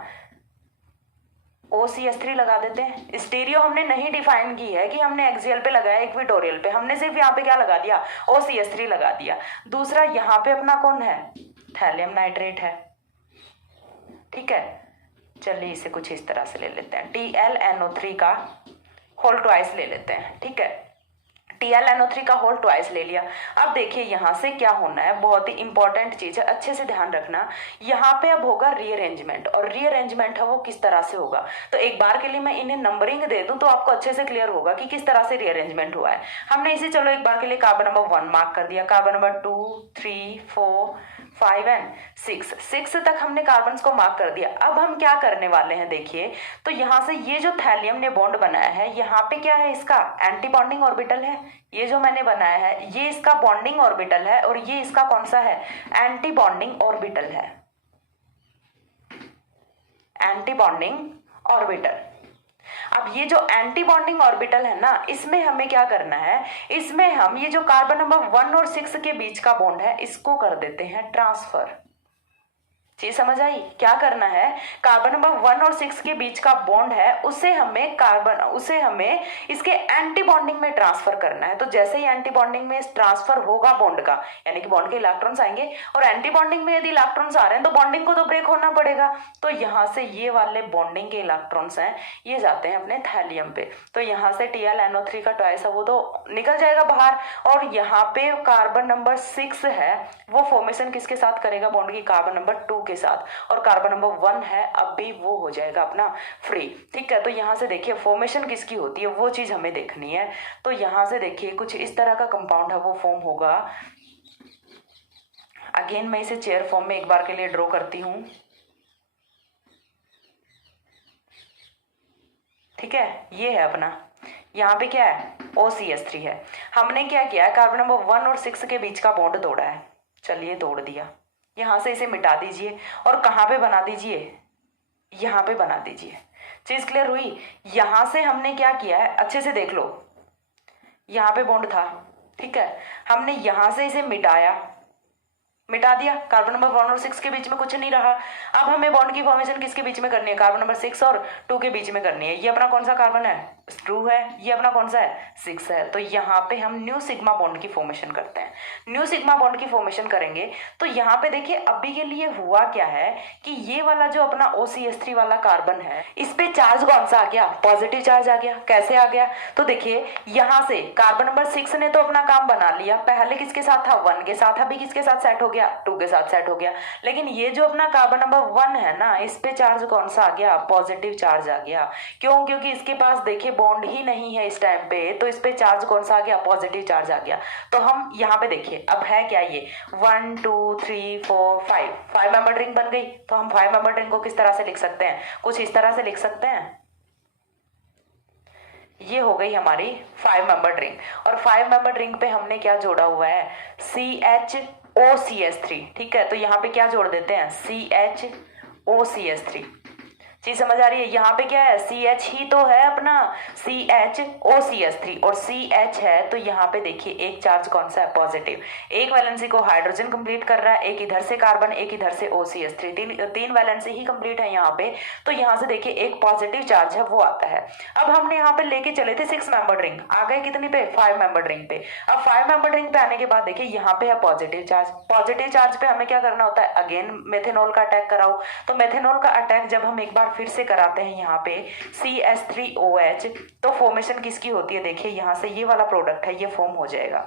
OCH3 लगा देते हैं। स्टीरियो हमने नहीं डिफाइन की है कि हमने एक्सियल पे लगाया इक्वेटोरियल पे, हमने सिर्फ यहाँ पे क्या लगा दिया, OCH3 लगा दिया। दूसरा यहाँ पे अपना कौन है, थैलियम नाइट्रेट है। ठीक है, चलिए इसे कुछ इस तरह से ले लेते हैं, TlNO3 का होल ट्वाइस ले लेते हैं। ठीक है, TlNO3 का होल ट्वाइस ले लिया। अब देखिए यहाँ से क्या होना है, बहुत ही इंपॉर्टेंट चीज है, अच्छे से ध्यान रखना। यहाँ पे अब होगा रीअरेंजमेंट, और रीअरेंजमेंट है वो किस तरह से होगा। तो एक बार के लिए मैं इन्हें नंबरिंग दे दूं तो आपको अच्छे से क्लियर होगा कि किस तरह से रीअरेंजमेंट हुआ है। हमने इसे चलो एक बार के लिए कार्बन नंबर 1 मार्क कर दिया, कार्बन नंबर 2, 3, 4, 5 एंड 6 तक हमने कार्बन को मार्क कर दिया। अब हम क्या करने वाले हैं देखिए, तो यहाँ से ये जो थैलियम ने बॉन्ड बनाया है यहाँ पे क्या है, इसका एंटी बॉन्डिंग ऑर्बिटल है। ये जो मैंने बनाया है ये इसका बॉन्डिंग ऑर्बिटल है और ये इसका कौन सा है, एंटी बॉन्डिंग ऑर्बिटल है, एंटी बॉन्डिंग ऑर्बिटल। अब ये जो एंटी बॉन्डिंग ऑर्बिटल है ना, इसमें हमें क्या करना है, इसमें हम ये जो कार्बन नंबर 1 और 6 के बीच का बॉन्ड है इसको कर देते हैं ट्रांसफर। चीज समझ आई? क्या करना है, कार्बन नंबर 1 और 6 के बीच का बॉन्ड है उसे हमें इसके एंटी बॉन्डिंग में ट्रांसफर करना है। तो जैसे ही एंटी बॉन्डिंग में ट्रांसफर होगा बॉन्ड का, यानी कि बॉन्ड के इलेक्ट्रॉन्स आएंगे, और एंटी बॉन्डिंग में यदि इलेक्ट्रॉन्स आ रहे हैं तो बॉन्डिंग को तो ब्रेक होना पड़ेगा। तो यहाँ से ये वाले बॉन्डिंग के इलेक्ट्रॉन्स हैं ये जाते हैं अपने थैलियम पे, तो यहाँ से Tl-NO3 का ट्वाइस है वो तो निकल जाएगा बाहर। और यहाँ पे कार्बन नंबर 6 है वो फॉर्मेशन किसके साथ करेगा बॉन्ड की, कार्बन नंबर 2 के साथ, और कार्बन नंबर 1 है अभी वो हो जाएगा अपना फ्री। ठीक है, तो यहाँ से देखिए फॉर्मेशन किसकी होती है वो चीज हमें देखनी है। तो यहाँ से देखिए कुछ इस तरह का कंपाउंड है वो फॉर्म होगा। अगेन मैं इसे चेयर फॉर्म में एक बार के लिए ड्रॉ करती हूँ। ठीक है, ये है अपना, यहाँ पे क्या है OCH3 है। हमने क्या किया है, कार्बन नंबर 1 और 6 के बीच का बॉन्ड तोड़ा है। चलिए तोड़ दिया, यहाँ से इसे मिटा दीजिए और कहाँ पे बना दीजिए, यहाँ पे बना दीजिए। चीज क्लियर हुई? यहाँ से हमने क्या किया है, अच्छे से देख लो, यहाँ पे बॉन्ड था। ठीक है, हमने यहाँ से इसे मिटा दिया, कार्बन नंबर 1 और 6 के बीच में कुछ नहीं रहा। अब हमें बॉन्ड की फॉर्मेशन किसके बीच में करनी है, कार्बन नंबर 6 और 2 के बीच में करनी है। ये अपना कौन सा कार्बन है, 2 है, ये अपना कौन सा है 6 है। तो यहाँ पे हम न्यू सिग्मा बॉन्ड की फॉर्मेशन करते हैं। न्यू सिग्मा बॉन्ड की फॉर्मेशन करेंगे तो यहाँ पे देखिए अभी के लिए हुआ क्या है कि ये वाला जो अपना OCH3 वाला कार्बन है इस पे चार्ज कौन सा आ गया, पॉजिटिव चार्ज आ गया। कैसे आ गया, तो देखिए यहाँ से कार्बन नंबर 6 ने तो अपना काम बना लिया, पहले किसके साथ था 1 के साथ, अभी किसके साथ सेट हो गया 2 के साथ सेट हो गया। लेकिन ये जो अपना कार्बन नंबर 1 है ना, इस पे चार्ज कौन सा आ गया, पॉजिटिव चार्ज आ गया। क्यों, क्योंकि इसके पास देखिए बॉन्ड ही नहीं है इस टाइम पे, तो इस पे चार्ज कौन सा आ गया, पॉजिटिव चार्ज आ गया। तो हम यहाँ पे देखिए अब है क्या, ये 1 2 3 4 5 मेंबर रिंग बन गई। तो हम 5 मेंबर रिंग को किस तरह से लिख सकते हैं, कुछ इस तरह से लिख सकते हैं। ये हो गई हमारी 5 मेंबर रिंग, और 5 मेंबर रिंग पे हमने क्या जोड़ा हुआ है, CHOCH3। ठीक है, तो यहाँ पे क्या जोड़ देते हैं, CHOCH3। चीज समझ आ रही है? यहाँ पे क्या है, CH ही तो है अपना, CHOCH3 और CH है, तो यहाँ पे देखिए एक चार्ज कौन सा है, पॉजिटिव। एक वैलेंसी को हाइड्रोजन कंप्लीट कर रहा है, एक इधर से कार्बन, एक इधर से OCH3, तीन वैलेंसी ही कंप्लीट है यहाँ पे। तो यहाँ से देखिए एक पॉजिटिव चार्ज है वो आता है। अब हमने यहाँ पे लेके चले थे 6 मेंबर रिंग, आ गए कितनी पे, 5 मेंबर रिंग पे। अब 5 मेंबर रिंग पे आने के बाद देखिए यहाँ पे है पॉजिटिव चार्ज। पॉजिटिव चार्ज पे हमें क्या करना होता है, अगेन मेथेनॉल का अटैक कराओ। तो मेथेनॉल का अटैक जब हम एक बार फिर से कराते हैं यहाँ पे CH3OH, तो फॉर्मेशन किसकी होती है, देखिए यहाँ से ये वाला प्रोडक्ट है ये फॉर्म हो जाएगा।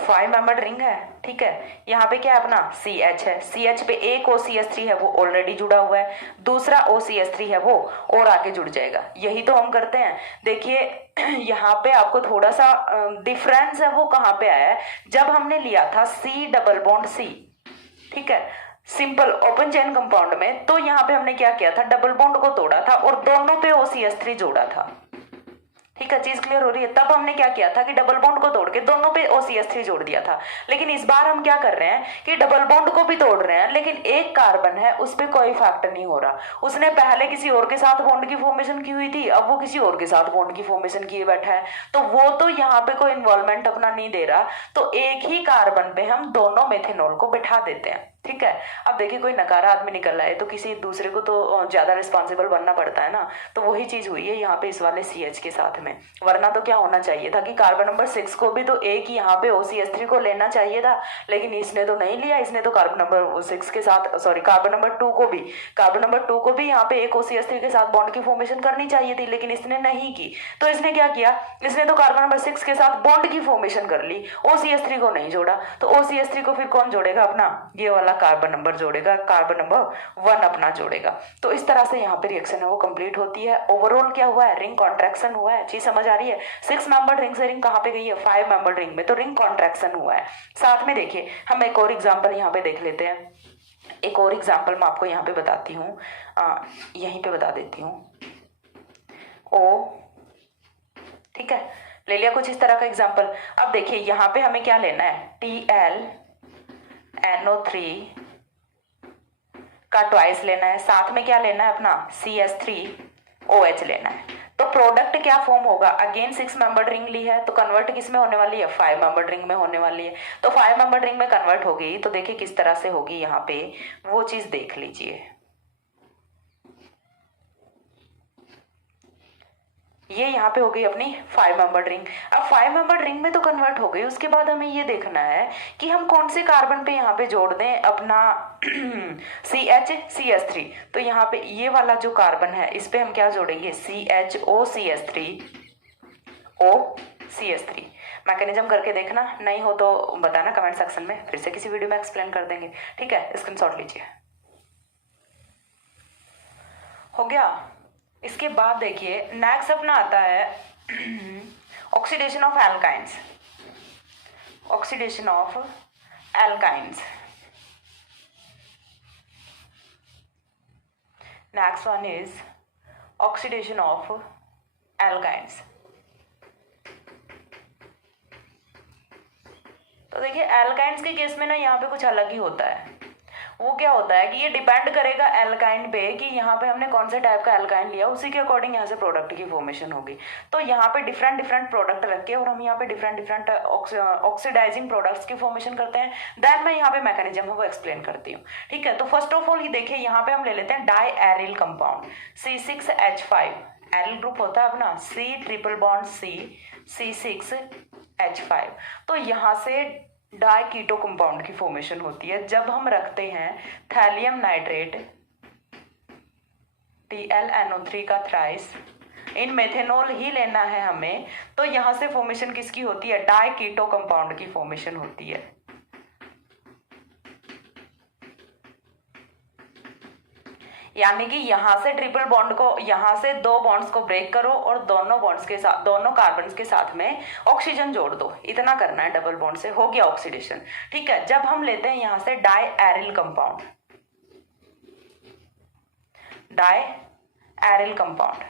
5 मेंबर रिंग है। ठीक है, यहाँ पे क्या है अपना CH है, CH पे एक OCH3 है वो ऑलरेडी जुड़ा हुआ है, दूसरा OCH3 है वो और आगे जुड़ जाएगा। यही तो हम करते हैं। देखिए यहाँ पे आपको थोड़ा सा डिफरेंस है वो कहाँ पे आया है, जब हमने लिया था C डबल बॉन्ड C, ठीक है, सिंपल ओपन चेन कंपाउंड में, तो यहाँ पे हमने क्या किया था, डबल बॉन्ड को तोड़ा था और दोनों पे OCH3 जोड़ा था। ठीक है, चीज क्लियर हो रही है? तब हमने क्या किया था कि डबल बॉन्ड को तोड़ के दोनों पे OCH3 जोड़ दिया था। लेकिन इस बार हम क्या कर रहे हैं कि डबल बॉन्ड को भी तोड़ रहे हैं, लेकिन एक कार्बन है उस पर कोई इफेक्ट नहीं हो रहा। उसने पहले किसी और के साथ बॉन्ड की फॉर्मेशन की हुई थी, अब वो किसी और के साथ बॉन्ड की फॉर्मेशन किए बैठा है, तो वो तो यहाँ पे कोई इन्वॉल्वमेंट अपना नहीं दे रहा। तो एक ही कार्बन पे हम दोनों मेथेनॉल को बिठा देते हैं। ठीक है, अब देखिए कोई नकारा आदमी निकल रहा है तो किसी दूसरे को तो ज्यादा रिस्पॉन्सिबल बनना पड़ता है ना, तो वही चीज हुई है यहाँ पे इस वाले CH के साथ में। वरना तो क्या होना चाहिए था कि कार्बन नंबर 6 को भी तो एक ही यहाँ पे OCH3 को लेना चाहिए था, लेकिन इसने तो नहीं लिया। इसने तो कार्बन नंबर 6 के साथ, सॉरी कार्बन नंबर 2 को भी यहाँ पे एक OCH3 के साथ बॉन्ड की फॉर्मेशन करनी चाहिए थी, लेकिन इसने नहीं की। तो इसने क्या किया, इसने तो कार्बन नंबर 6 के साथ बॉन्ड की फॉर्मेशन कर ली, OCH3 को नहीं जोड़ा। तो OCH3 को फिर कौन जोड़ेगा, अपना ये वाला कार्बन नंबर जोड़ेगा, कार्बन नंबर 1 अपना जोड़ेगा। तो इस तरह से यहाँ पे रिएक्शन है वो कंप्लीट होती है। ओवरऑल क्या हुआ है, रिंग कॉन्ट्रैक्शन हुआ है। चीज समझ आ रही है? 6 मेंबर रिंग से रिंग कहाँ पे गई है, 5 मेंबर रिंग में, तो रिंग कॉन्ट्रैक्शन हुआ है। साथ में देखिए हम एक और एग्जाम्पल यहाँ पे देख लेते हैं। एक और एग्जाम्पल मैं आपको यहाँ पे बताती हूँ, यहीं पे बता देती हूँ। ओ ठीक है, ले लिया कुछ इस तरह का एग्जाम्पल। अब देखिए यहाँ पे हमें क्या लेना है, Tl-NO3 का ट्वाइस लेना है, साथ में क्या लेना है अपना CH3 OH लेना है। तो प्रोडक्ट क्या फॉर्म होगा, अगेन 6 मेंबर्ड रिंग ली है तो कन्वर्ट किस में होने वाली है, 5 मेंबर्ड रिंग में होने वाली है। तो 5 मेंबर्ड रिंग में कन्वर्ट होगी तो देखिए किस तरह से होगी, यहाँ पे वो चीज देख लीजिए। ये यहाँ पे हो गई अपनी 5 मेंबर्ड रिंग। अब 5 मेंबर्ड रिंग में तो कन्वर्ट हो गई, उसके बाद हमें ये देखना है कि हम कौन से कार्बन पे यहाँ पे जोड़ दें अपना CH तो यहाँ पे ये वाला जो कार्बन है इस पे हम क्या जोड़ेंगे, CHO मैकेनिज्म करके देखना, नहीं हो तो बताना कमेंट सेक्शन में, फिर से किसी वीडियो में एक्सप्लेन कर देंगे। ठीक है, स्क्रीनशॉट लीजिए। हो गया। इसके बाद देखिए नेक्स्ट अपना आता है oxidation of alkynes. Oxidation of alkynes, next one is oxidation of alkynes. तो देखिए एल्काइंस के केस में ना यहाँ पे कुछ अलग ही होता है। वो क्या होता है कि ये डिपेंड करेगा एल्काइन पे कि यहाँ पे हमने कौन से टाइप का एल्काइन लिया, उसी के अकॉर्डिंग यहाँ से प्रोडक्ट की फॉर्मेशन होगी। तो यहाँ पे डिफरेंट डिफरेंट प्रोडक्ट रख के और हम यहाँ पे डिफरेंट डिफरेंट ऑक्सीडाइजिंग प्रोडक्ट्स की फॉर्मेशन करते हैं। देन मैं यहाँ पे मैकेनिज्म है वो एक्सप्लेन करती हूँ। ठीक है, तो फर्स्ट ऑफ ऑल ये देखिए यहाँ पे हम ले लेते हैं di aryl compound C6H5, aryl group होता है अपना C ट्रिपल बॉन्ड C6H5। तो यहाँ से डाई कीटो कंपाउंड की फॉर्मेशन होती है जब हम रखते हैं थैलियम नाइट्रेट TlNO3 का थ्राइस, इन मेथेनॉल ही लेना है हमें। तो यहाँ से फॉर्मेशन किसकी होती है, डाई कीटो कंपाउंड की फॉर्मेशन होती है। यानी कि यहाँ से ट्रिपल बॉन्ड को, यहाँ से दो बॉन्ड्स को ब्रेक करो और दोनों बॉन्ड्स के साथ, दोनों कार्बन्स के साथ में ऑक्सीजन जोड़ दो, इतना करना है डबल बॉन्ड से, हो गया ऑक्सीडेशन। ठीक है, जब हम लेते हैं यहाँ से di aryl compound, di aryl compound.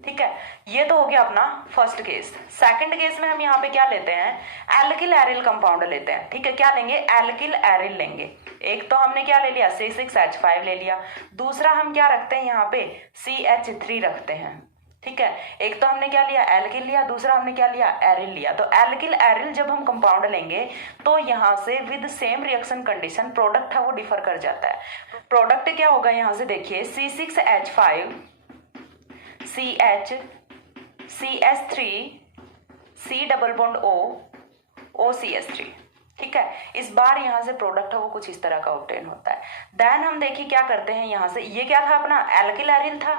ठीक है, ये तो हो गया अपना फर्स्ट केस। सेकंड केस में हम यहाँ पे क्या लेते हैं, एल्किल एरिल कंपाउंड लेते हैं। ठीक है, क्या लेंगे, एल्किल एरिल लेंगे। एक तो हमने क्या ले लिया, C6H5 ले लिया। दूसरा हम क्या रखते हैं यहाँ पे, CH3 रखते हैं। ठीक है, एक तो हमने क्या लिया, एल्किल लिया, दूसरा हमने क्या लिया, एरिल लिया। तो एल्किल एरिल जब हम कंपाउंड लेंगे तो यहाँ से with same reaction condition product है वो डिफर कर जाता है। प्रोडक्ट क्या होगा, यहाँ से देखिए C6H5 CH CH3 C double bond O CH3। ठीक है, इस बार यहाँ से प्रोडक्ट है वो कुछ इस तरह का ऑब्टेन होता है। देन हम देखिए क्या करते हैं, यहाँ से ये क्या था अपना, एल्किल एरिल था।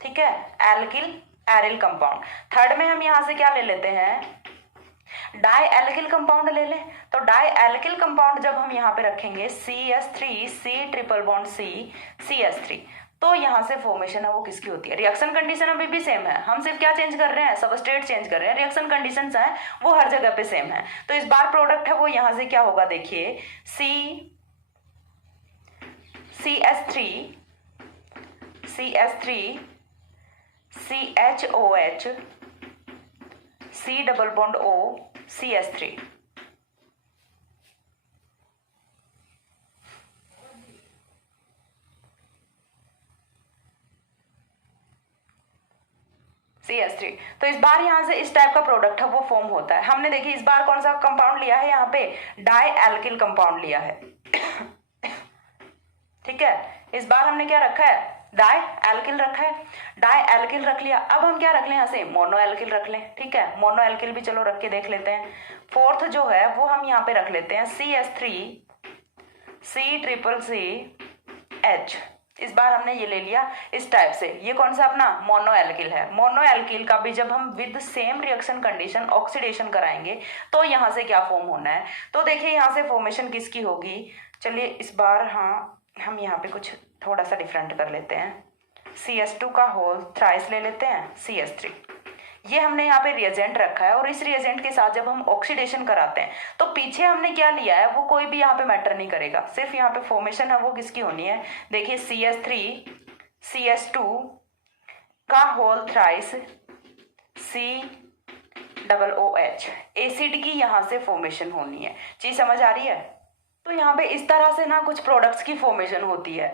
ठीक है, एल्किल एरिल कंपाउंड। थर्ड में हम यहाँ से क्या ले लेते हैं, डाई एल्किल कंपाउंड ले लें। तो डाई एल्किल कंपाउंड जब हम यहाँ पे रखेंगे CH3 C triple bond CH3, तो यहाँ से फॉर्मेशन है वो किसकी होती है, रिएक्शन कंडीशन अभी भी सेम है, हम सिर्फ क्या चेंज कर रहे हैं, सबस्ट्रेट चेंज कर रहे हैं, रिएक्शन कंडीशंस हैं वो हर जगह पे सेम है। तो इस बार प्रोडक्ट है वो यहाँ से क्या होगा, देखिए CH3 CHOH C double bond O CH3। CH3। तो इस बार यहाँ से इस टाइप का प्रोडक्ट है वो फॉर्म होता है। हमने देखिए इस बार कौन सा कंपाउंड लिया है, यहाँ पे डाई एल्किल कंपाउंड लिया है। ठीक है, इस बार हमने क्या रखा है, डाई एल्किल रखा है। डाई एल्किल रख लिया, अब हम क्या रख लें यहाँ से, मोनो एल्किल रख लें। ठीक है, मोनो एल्किल भी चलो रख के देख लेते हैं। फोर्थ जो है वो हम यहाँ पे रख लेते हैं CH3 C ट्रिपल CH। इस बार हमने ये ले लिया इस टाइप से, ये कौन सा अपना मोनो एल्किल है। मोनो एल्किल का भी जब हम with same reaction condition oxidation कराएंगे तो यहाँ से क्या फॉर्म होना है, तो देखिए यहाँ से फॉर्मेशन किसकी होगी। चलिए इस बार हाँ हम यहाँ पे कुछ थोड़ा सा डिफरेंट कर लेते हैं, CH2 का होल थ्राइस ले लेते हैं CH3। ये हमने यहाँ पे रिएजेंट रखा है और इस रिएजेंट के साथ जब हम ऑक्सीडेशन कराते हैं तो पीछे हमने क्या लिया है वो कोई भी यहाँ पे मैटर नहीं करेगा, सिर्फ यहाँ पे फॉर्मेशन है वो किसकी होनी है, देखिए CH3 CH2 का होल थ्राइस COOH, एसिड की यहाँ से फॉर्मेशन होनी है। चीज समझ आ रही है। तो यहाँ पे इस तरह से ना कुछ प्रोडक्ट्स की फॉर्मेशन होती है।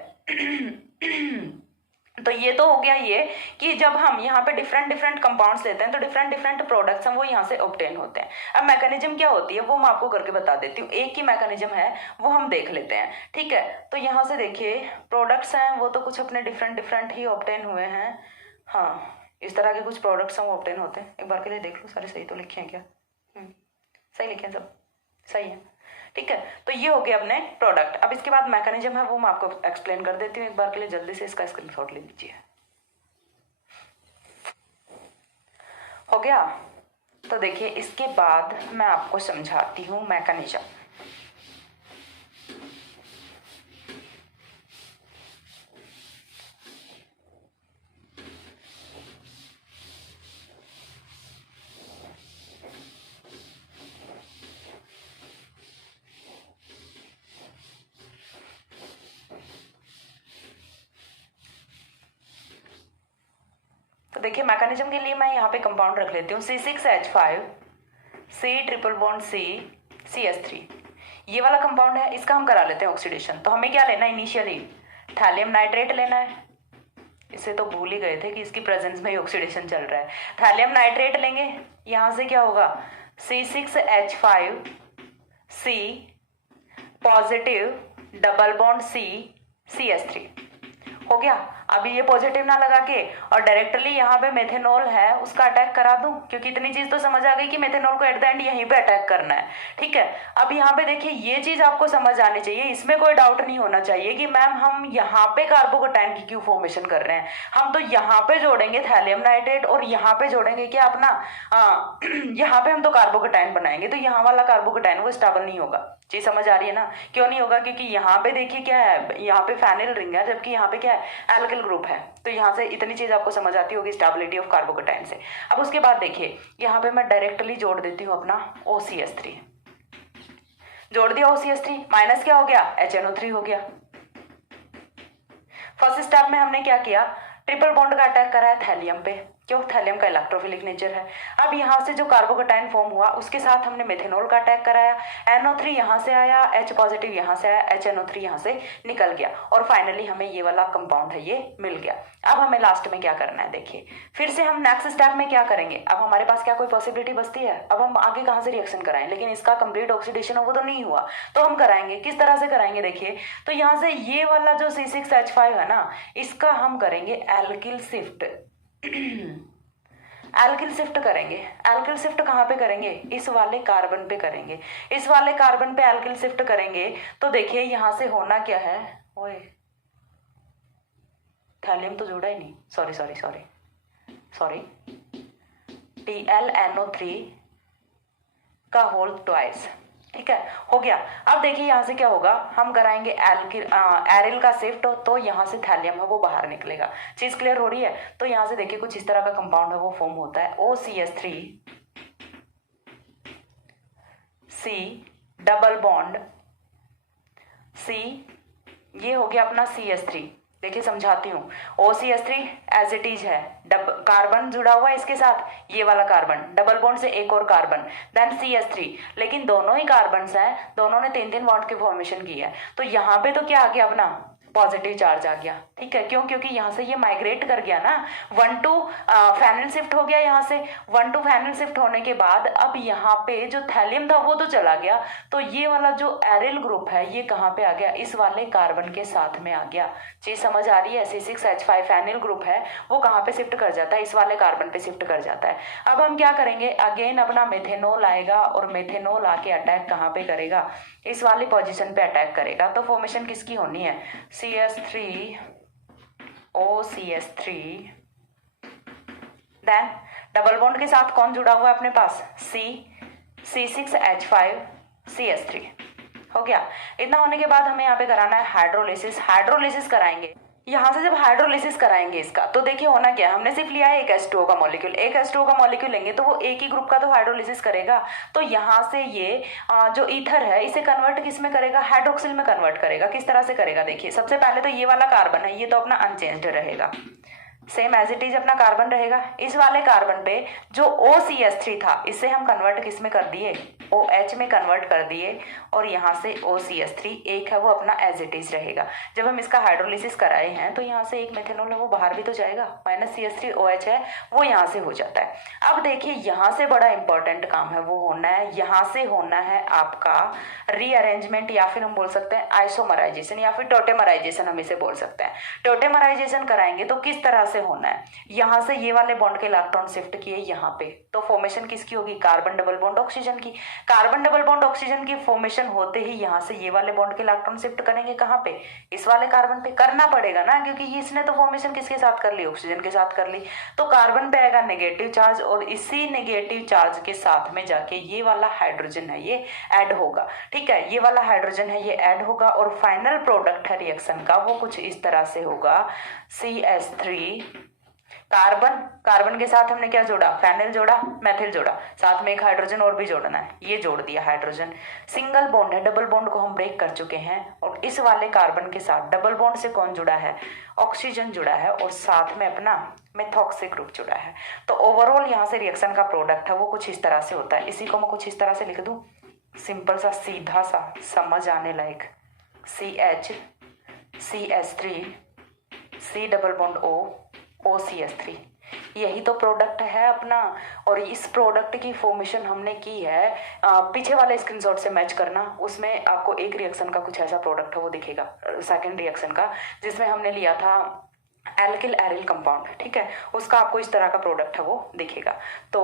तो ये तो हो गया ये कि जब हम यहाँ पे डिफरेंट डिफरेंट कंपाउंड्स लेते हैं तो डिफरेंट डिफरेंट प्रोडक्ट्स हैं वो यहाँ से ऑब्टेन होते हैं। अब मैकेनिज्म क्या होती है वो मैं आपको करके बता देती हूँ, एक ही मैकेनिज्म है वो हम देख लेते हैं, ठीक है। तो यहाँ से देखिए प्रोडक्ट्स हैं वो तो कुछ अपने डिफरेंट डिफरेंट ही ऑब्टेन हुए हैं, हाँ इस तरह के कुछ प्रोडक्ट्स हैं वो ऑब्टेन होते हैं। एक बार के लिए देख लो सारे सही तो लिखे हैं क्या, सही लिखे हैं सब, सही है, ठीक है। तो ये हो गया अपने प्रोडक्ट। अब इसके बाद मैकेनिज्म है वो मैं आपको एक्सप्लेन कर देती हूँ एक बार के लिए, जल्दी से इसका स्क्रीनशॉट ले लीजिए। हो गया। तो देखिए इसके बाद मैं आपको समझाती हूँ मैकेनिज्म। तो देखिए मैकेनिज्म के लिए मैं यहाँ पे कंपाउंड रख लेती हूँ C6H5 C triple bond CH3। ये वाला कंपाउंड है, इसका हम करा लेते हैं ऑक्सीडेशन। तो हमें क्या लेना है इनिशियली, थैलियम नाइट्रेट लेना है। इसे तो भूल ही गए थे कि इसकी प्रेजेंस में ही ऑक्सीडेशन चल रहा है। थैलियम नाइट्रेट लेंगे, यहाँ से क्या होगा C6H5 C positive double bond CH3 हो गया। अभी ये पॉजिटिव ना लगा के और डायरेक्टली यहाँ पे मेथेनॉल है उसका अटैक करा दूं, क्योंकि इतनी चीज तो समझ आ गई कि मेथेनॉल को एट द एंड यहीं पे अटैक करना है, ठीक है। अब यहाँ पे देखिए ये चीज आपको समझ आनी चाहिए, इसमें कोई डाउट नहीं होना चाहिए कि मैम हम यहाँ पे कार्बोकेटाइन की क्यों फॉर्मेशन कर रहे हैं। हम तो यहाँ पे जोड़ेंगे थैलियम नाइट्रेट और यहाँ पे जोड़ेंगे क्या अपना यहाँ पे हम तो कार्बोकेटाइन बनाएंगे, तो यहाँ वाला कार्बोकेटाइन वो स्टेबल नहीं होगा। चीज समझ आ रही है ना, क्यों नहीं होगा, क्योंकि यहाँ पे देखिए क्या है, यहाँ पे फेनिल रिंग है जबकि यहाँ पे क्या है एल्किल ग्रुप है। तो यहाँ से इतनी चीज आपको समझ आती होगी स्टेबिलिटी ऑफ कार्बोकेटाइन से। अब उसके बाद देखिए यहाँ पे मैं डायरेक्टली जोड़ देती हूँ अपना OCH3, जोड़ दिया OCH3, माइनस क्या हो गया HNO3 हो गया। फर्स्ट स्टेप में हमने क्या किया, ट्रिपल बॉन्ड का अटैक करा है थैलियम पे, क्यों थैलियम का इलेक्ट्रोफिलिक नेचर है। अब यहाँ से जो कार्बोकेटाइन फॉर्म हुआ उसके साथ हमने मेथेनॉल का अटैक कराया, NO3 यहाँ से आया, H पॉजिटिव यहाँ से आया, HNO3 यहाँ से निकल गया और फाइनली हमें ये वाला कंपाउंड है ये मिल गया। अब हमें लास्ट में क्या करना है देखिए, फिर से हम नेक्स्ट स्टेप में क्या करेंगे, अब हमारे पास क्या कोई पॉसिबिलिटी बचती है, अब हम आगे कहाँ से रिएक्शन कराएं, लेकिन इसका कंप्लीट ऑक्सीडेशन हो वो तो नहीं हुआ, तो हम कराएंगे किस तरह से कराएंगे देखिए। तो यहाँ से ये वाला जो C6H5 है ना इसका हम करेंगे एल्किल शिफ्ट एल्किल शिफ्ट करेंगे। एल्किल शिफ्ट कहाँ पे करेंगे, इस वाले कार्बन पे करेंगे, इस वाले कार्बन पे एल्किल शिफ्ट करेंगे। तो देखिए यहाँ से होना क्या है, ओए थैलियम तो जुड़ा ही नहीं, sorry sorry sorry sorry TLNO3 का होल ट्वाइस, ठीक है हो गया। अब देखिए यहाँ से क्या होगा, हम कराएंगे एरिल का शिफ्ट, तो यहाँ से थैलियम है वो बाहर निकलेगा। चीज क्लियर हो रही है। तो यहाँ से देखिए कुछ इस तरह का कंपाउंड है वो फॉर्म होता है OCH3 C double bond C, ये हो गया अपना CH3। देखिए समझाती हूँ, OCH3 एज इट इज है, कार्बन जुड़ा हुआ है इसके साथ, ये वाला कार्बन डबल बॉन्ड से एक और कार्बन, देन CH3, लेकिन दोनों ही कार्बन्स हैं, दोनों ने 3-3 बॉन्ड की फॉर्मेशन की है। तो यहाँ पे तो क्या आ गया अपना पॉजिटिव चार्ज आ गया, ठीक है, क्यों, क्योंकि यहाँ से ये माइग्रेट कर गया ना, 1 to फेनिल शिफ्ट हो गया, यहाँ से 1 to फेनिल शिफ्ट होने के बाद अब यहाँ पे जो थैलियम था वो तो चला गया, तो ये वाला जो एरिल ग्रुप है ये कहाँ पे आ गया, इस वाले कार्बन के साथ में आ गया। चीज समझ आ रही है, C6H5 फेनिल ग्रुप है वो कहाँ पे शिफ्ट कर जाता है, इस वाले कार्बन पे शिफ्ट कर जाता है। अब हम क्या करेंगे, अगेन अपना मेथेनॉल आएगा और मेथेनॉल आके अटैक कहाँ पे करेगा, इस वाली पोजीशन पे अटैक करेगा। तो फॉर्मेशन किसकी होनी है, CH3 OCH3, then double bond के साथ कौन जुड़ा हुआ है अपने पास, C6H5 CH3 हो गया। इतना होने के बाद हमें यहाँ पे कराना है हाइड्रोलिसिस। हाइड्रोलिसिस कराएंगे, यहाँ से जब हाइड्रोलिसिस कराएंगे इसका, तो देखिए होना क्या है, हमने सिर्फ लिया है एक H2O का मॉलिक्यूल, एक H2O का मॉलिक्यूल लेंगे तो वो एक ही ग्रुप का तो हाइड्रोलिसिस करेगा। तो यहाँ से ये जो ईथर है इसे कन्वर्ट किस में करेगा, हाइड्रोक्सिल में कन्वर्ट करेगा। किस तरह से करेगा देखिए, सबसे पहले तो ये वाला कार्बन है ये तो अपना अनचेंज्ड रहेगा, सेम एज इट इज अपना कार्बन रहेगा। इस वाले कार्बन पे जो OCH3 था इसे हम कन्वर्ट किस में कर दिए, OH में कन्वर्ट कर दिए और यहाँ से OCH3 एक है वो अपना एज इट इज रहेगा। जब हम इसका हाइड्रोलिसिस कराए हैं तो यहाँ से एक मेथेनॉल है वो बाहर भी तो जाएगा, -CH3OH है वो यहाँ से हो जाता है। अब देखिए यहाँ से बड़ा इंपॉर्टेंट काम है वो होना है, यहाँ से होना है आपका रीअरेंजमेंट या फिर हम बोल सकते हैं आइसोमराइजेशन या फिर टोटेमराइजेशन हम इसे बोल सकते हैं। टोटेमराइजेशन कराएंगे तो किस तरह से होना है, यहाँ से ये वाले बॉन्ड के इलेक्ट्रॉन शिफ्ट किए यहाँ पे, तो फॉर्मेशन किसकी होगी, कार्बन डबल बॉन्ड ऑक्सीजन की। कार्बन डबल बॉन्ड ऑक्सीजन की फॉर्मेशन होते ही यहाँ से ये वाले बॉन्ड के इलेक्ट्रॉन शिफ्ट करेंगे कहाँ पे, इस वाले कार्बन पे। करना पड़ेगा ना, क्योंकि इसने तो फॉर्मेशन किसके साथ कर ली, ऑक्सीजन के साथ कर ली। तो कार्बन पे आएगा नेगेटिव चार्ज और इसी नेगेटिव चार्ज के साथ में जाके ये वाला हाइड्रोजन है ये ऐड होगा। ठीक है, ये वाला हाइड्रोजन है ये ऐड होगा और फाइनल प्रोडक्ट है रिएक्शन का वो कुछ इस तरह से होगा, CH3 कार्बन के साथ हमने क्या जोड़ा, फेनिल जोड़ा, मेथिल जोड़ा, साथ में एक हाइड्रोजन और भी जोड़ना है, ये जोड़ दिया हाइड्रोजन। सिंगल बॉन्ड है, डबल बॉन्ड को हम ब्रेक कर चुके हैं और इस वाले कार्बन के साथ डबल बॉन्ड से कौन जुड़ा है, ऑक्सीजन जुड़ा है और साथ में अपना मेथॉक्सी ग्रुप जुड़ा है। तो ओवरऑल यहाँ से रिएक्शन का प्रोडक्ट है वो कुछ इस तरह से होता है। इसी को मैं कुछ इस तरह से लिख दूं, सिंपल सा सीधा सा समझ आने लायक, CH3 C double bond OCH3, यही तो प्रोडक्ट है अपना। और इस प्रोडक्ट की फॉर्मेशन हमने की है, पीछे वाले स्क्रीनशॉट से मैच करना, उसमें आपको एक रिएक्शन का कुछ ऐसा प्रोडक्ट है वो दिखेगा, सेकंड रिएक्शन का, जिसमें हमने लिया था एल्किल एरिल कंपाउंड। ठीक है, उसका आपको इस तरह का प्रोडक्ट है वो दिखेगा। तो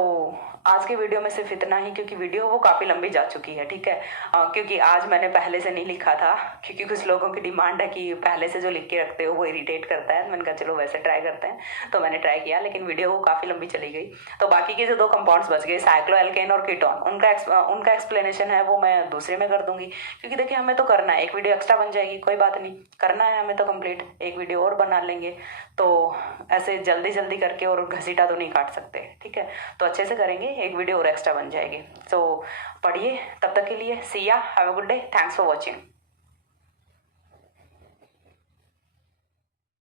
आज के वीडियो में सिर्फ इतना ही, क्योंकि वीडियो वो काफ़ी लंबी जा चुकी है। ठीक है, क्योंकि आज मैंने पहले से नहीं लिखा था, क्योंकि कुछ लोगों की डिमांड है कि पहले से जो लिख के रखते हो वो इरिटेट करता है। मैंने कहा चलो वैसे ट्राई करते हैं, तो मैंने ट्राई किया, लेकिन वीडियो वो काफ़ी लंबी चली गई। तो बाकी के जो 2 कंपाउंड्स बच गए, साइक्लोएल्केन और कीटोन, उनका एक्सप्लेनेशन है वो मैं दूसरे में कर दूंगी, क्योंकि देखिए हमें तो करना है, एक वीडियो एक्स्ट्रा बन जाएगी, कोई बात नहीं, करना है हमें तो कंप्लीट, एक वीडियो और बना लेंगे। तो ऐसे जल्दी जल्दी करके और घसीटा तो नहीं काट सकते। ठीक है, तो अच्छे से करेंगे, एक वीडियो और एक्स्ट्रा बन जाएगी। तो पढ़िए, तब तक के लिए सी या, have a good day, thanks for watching.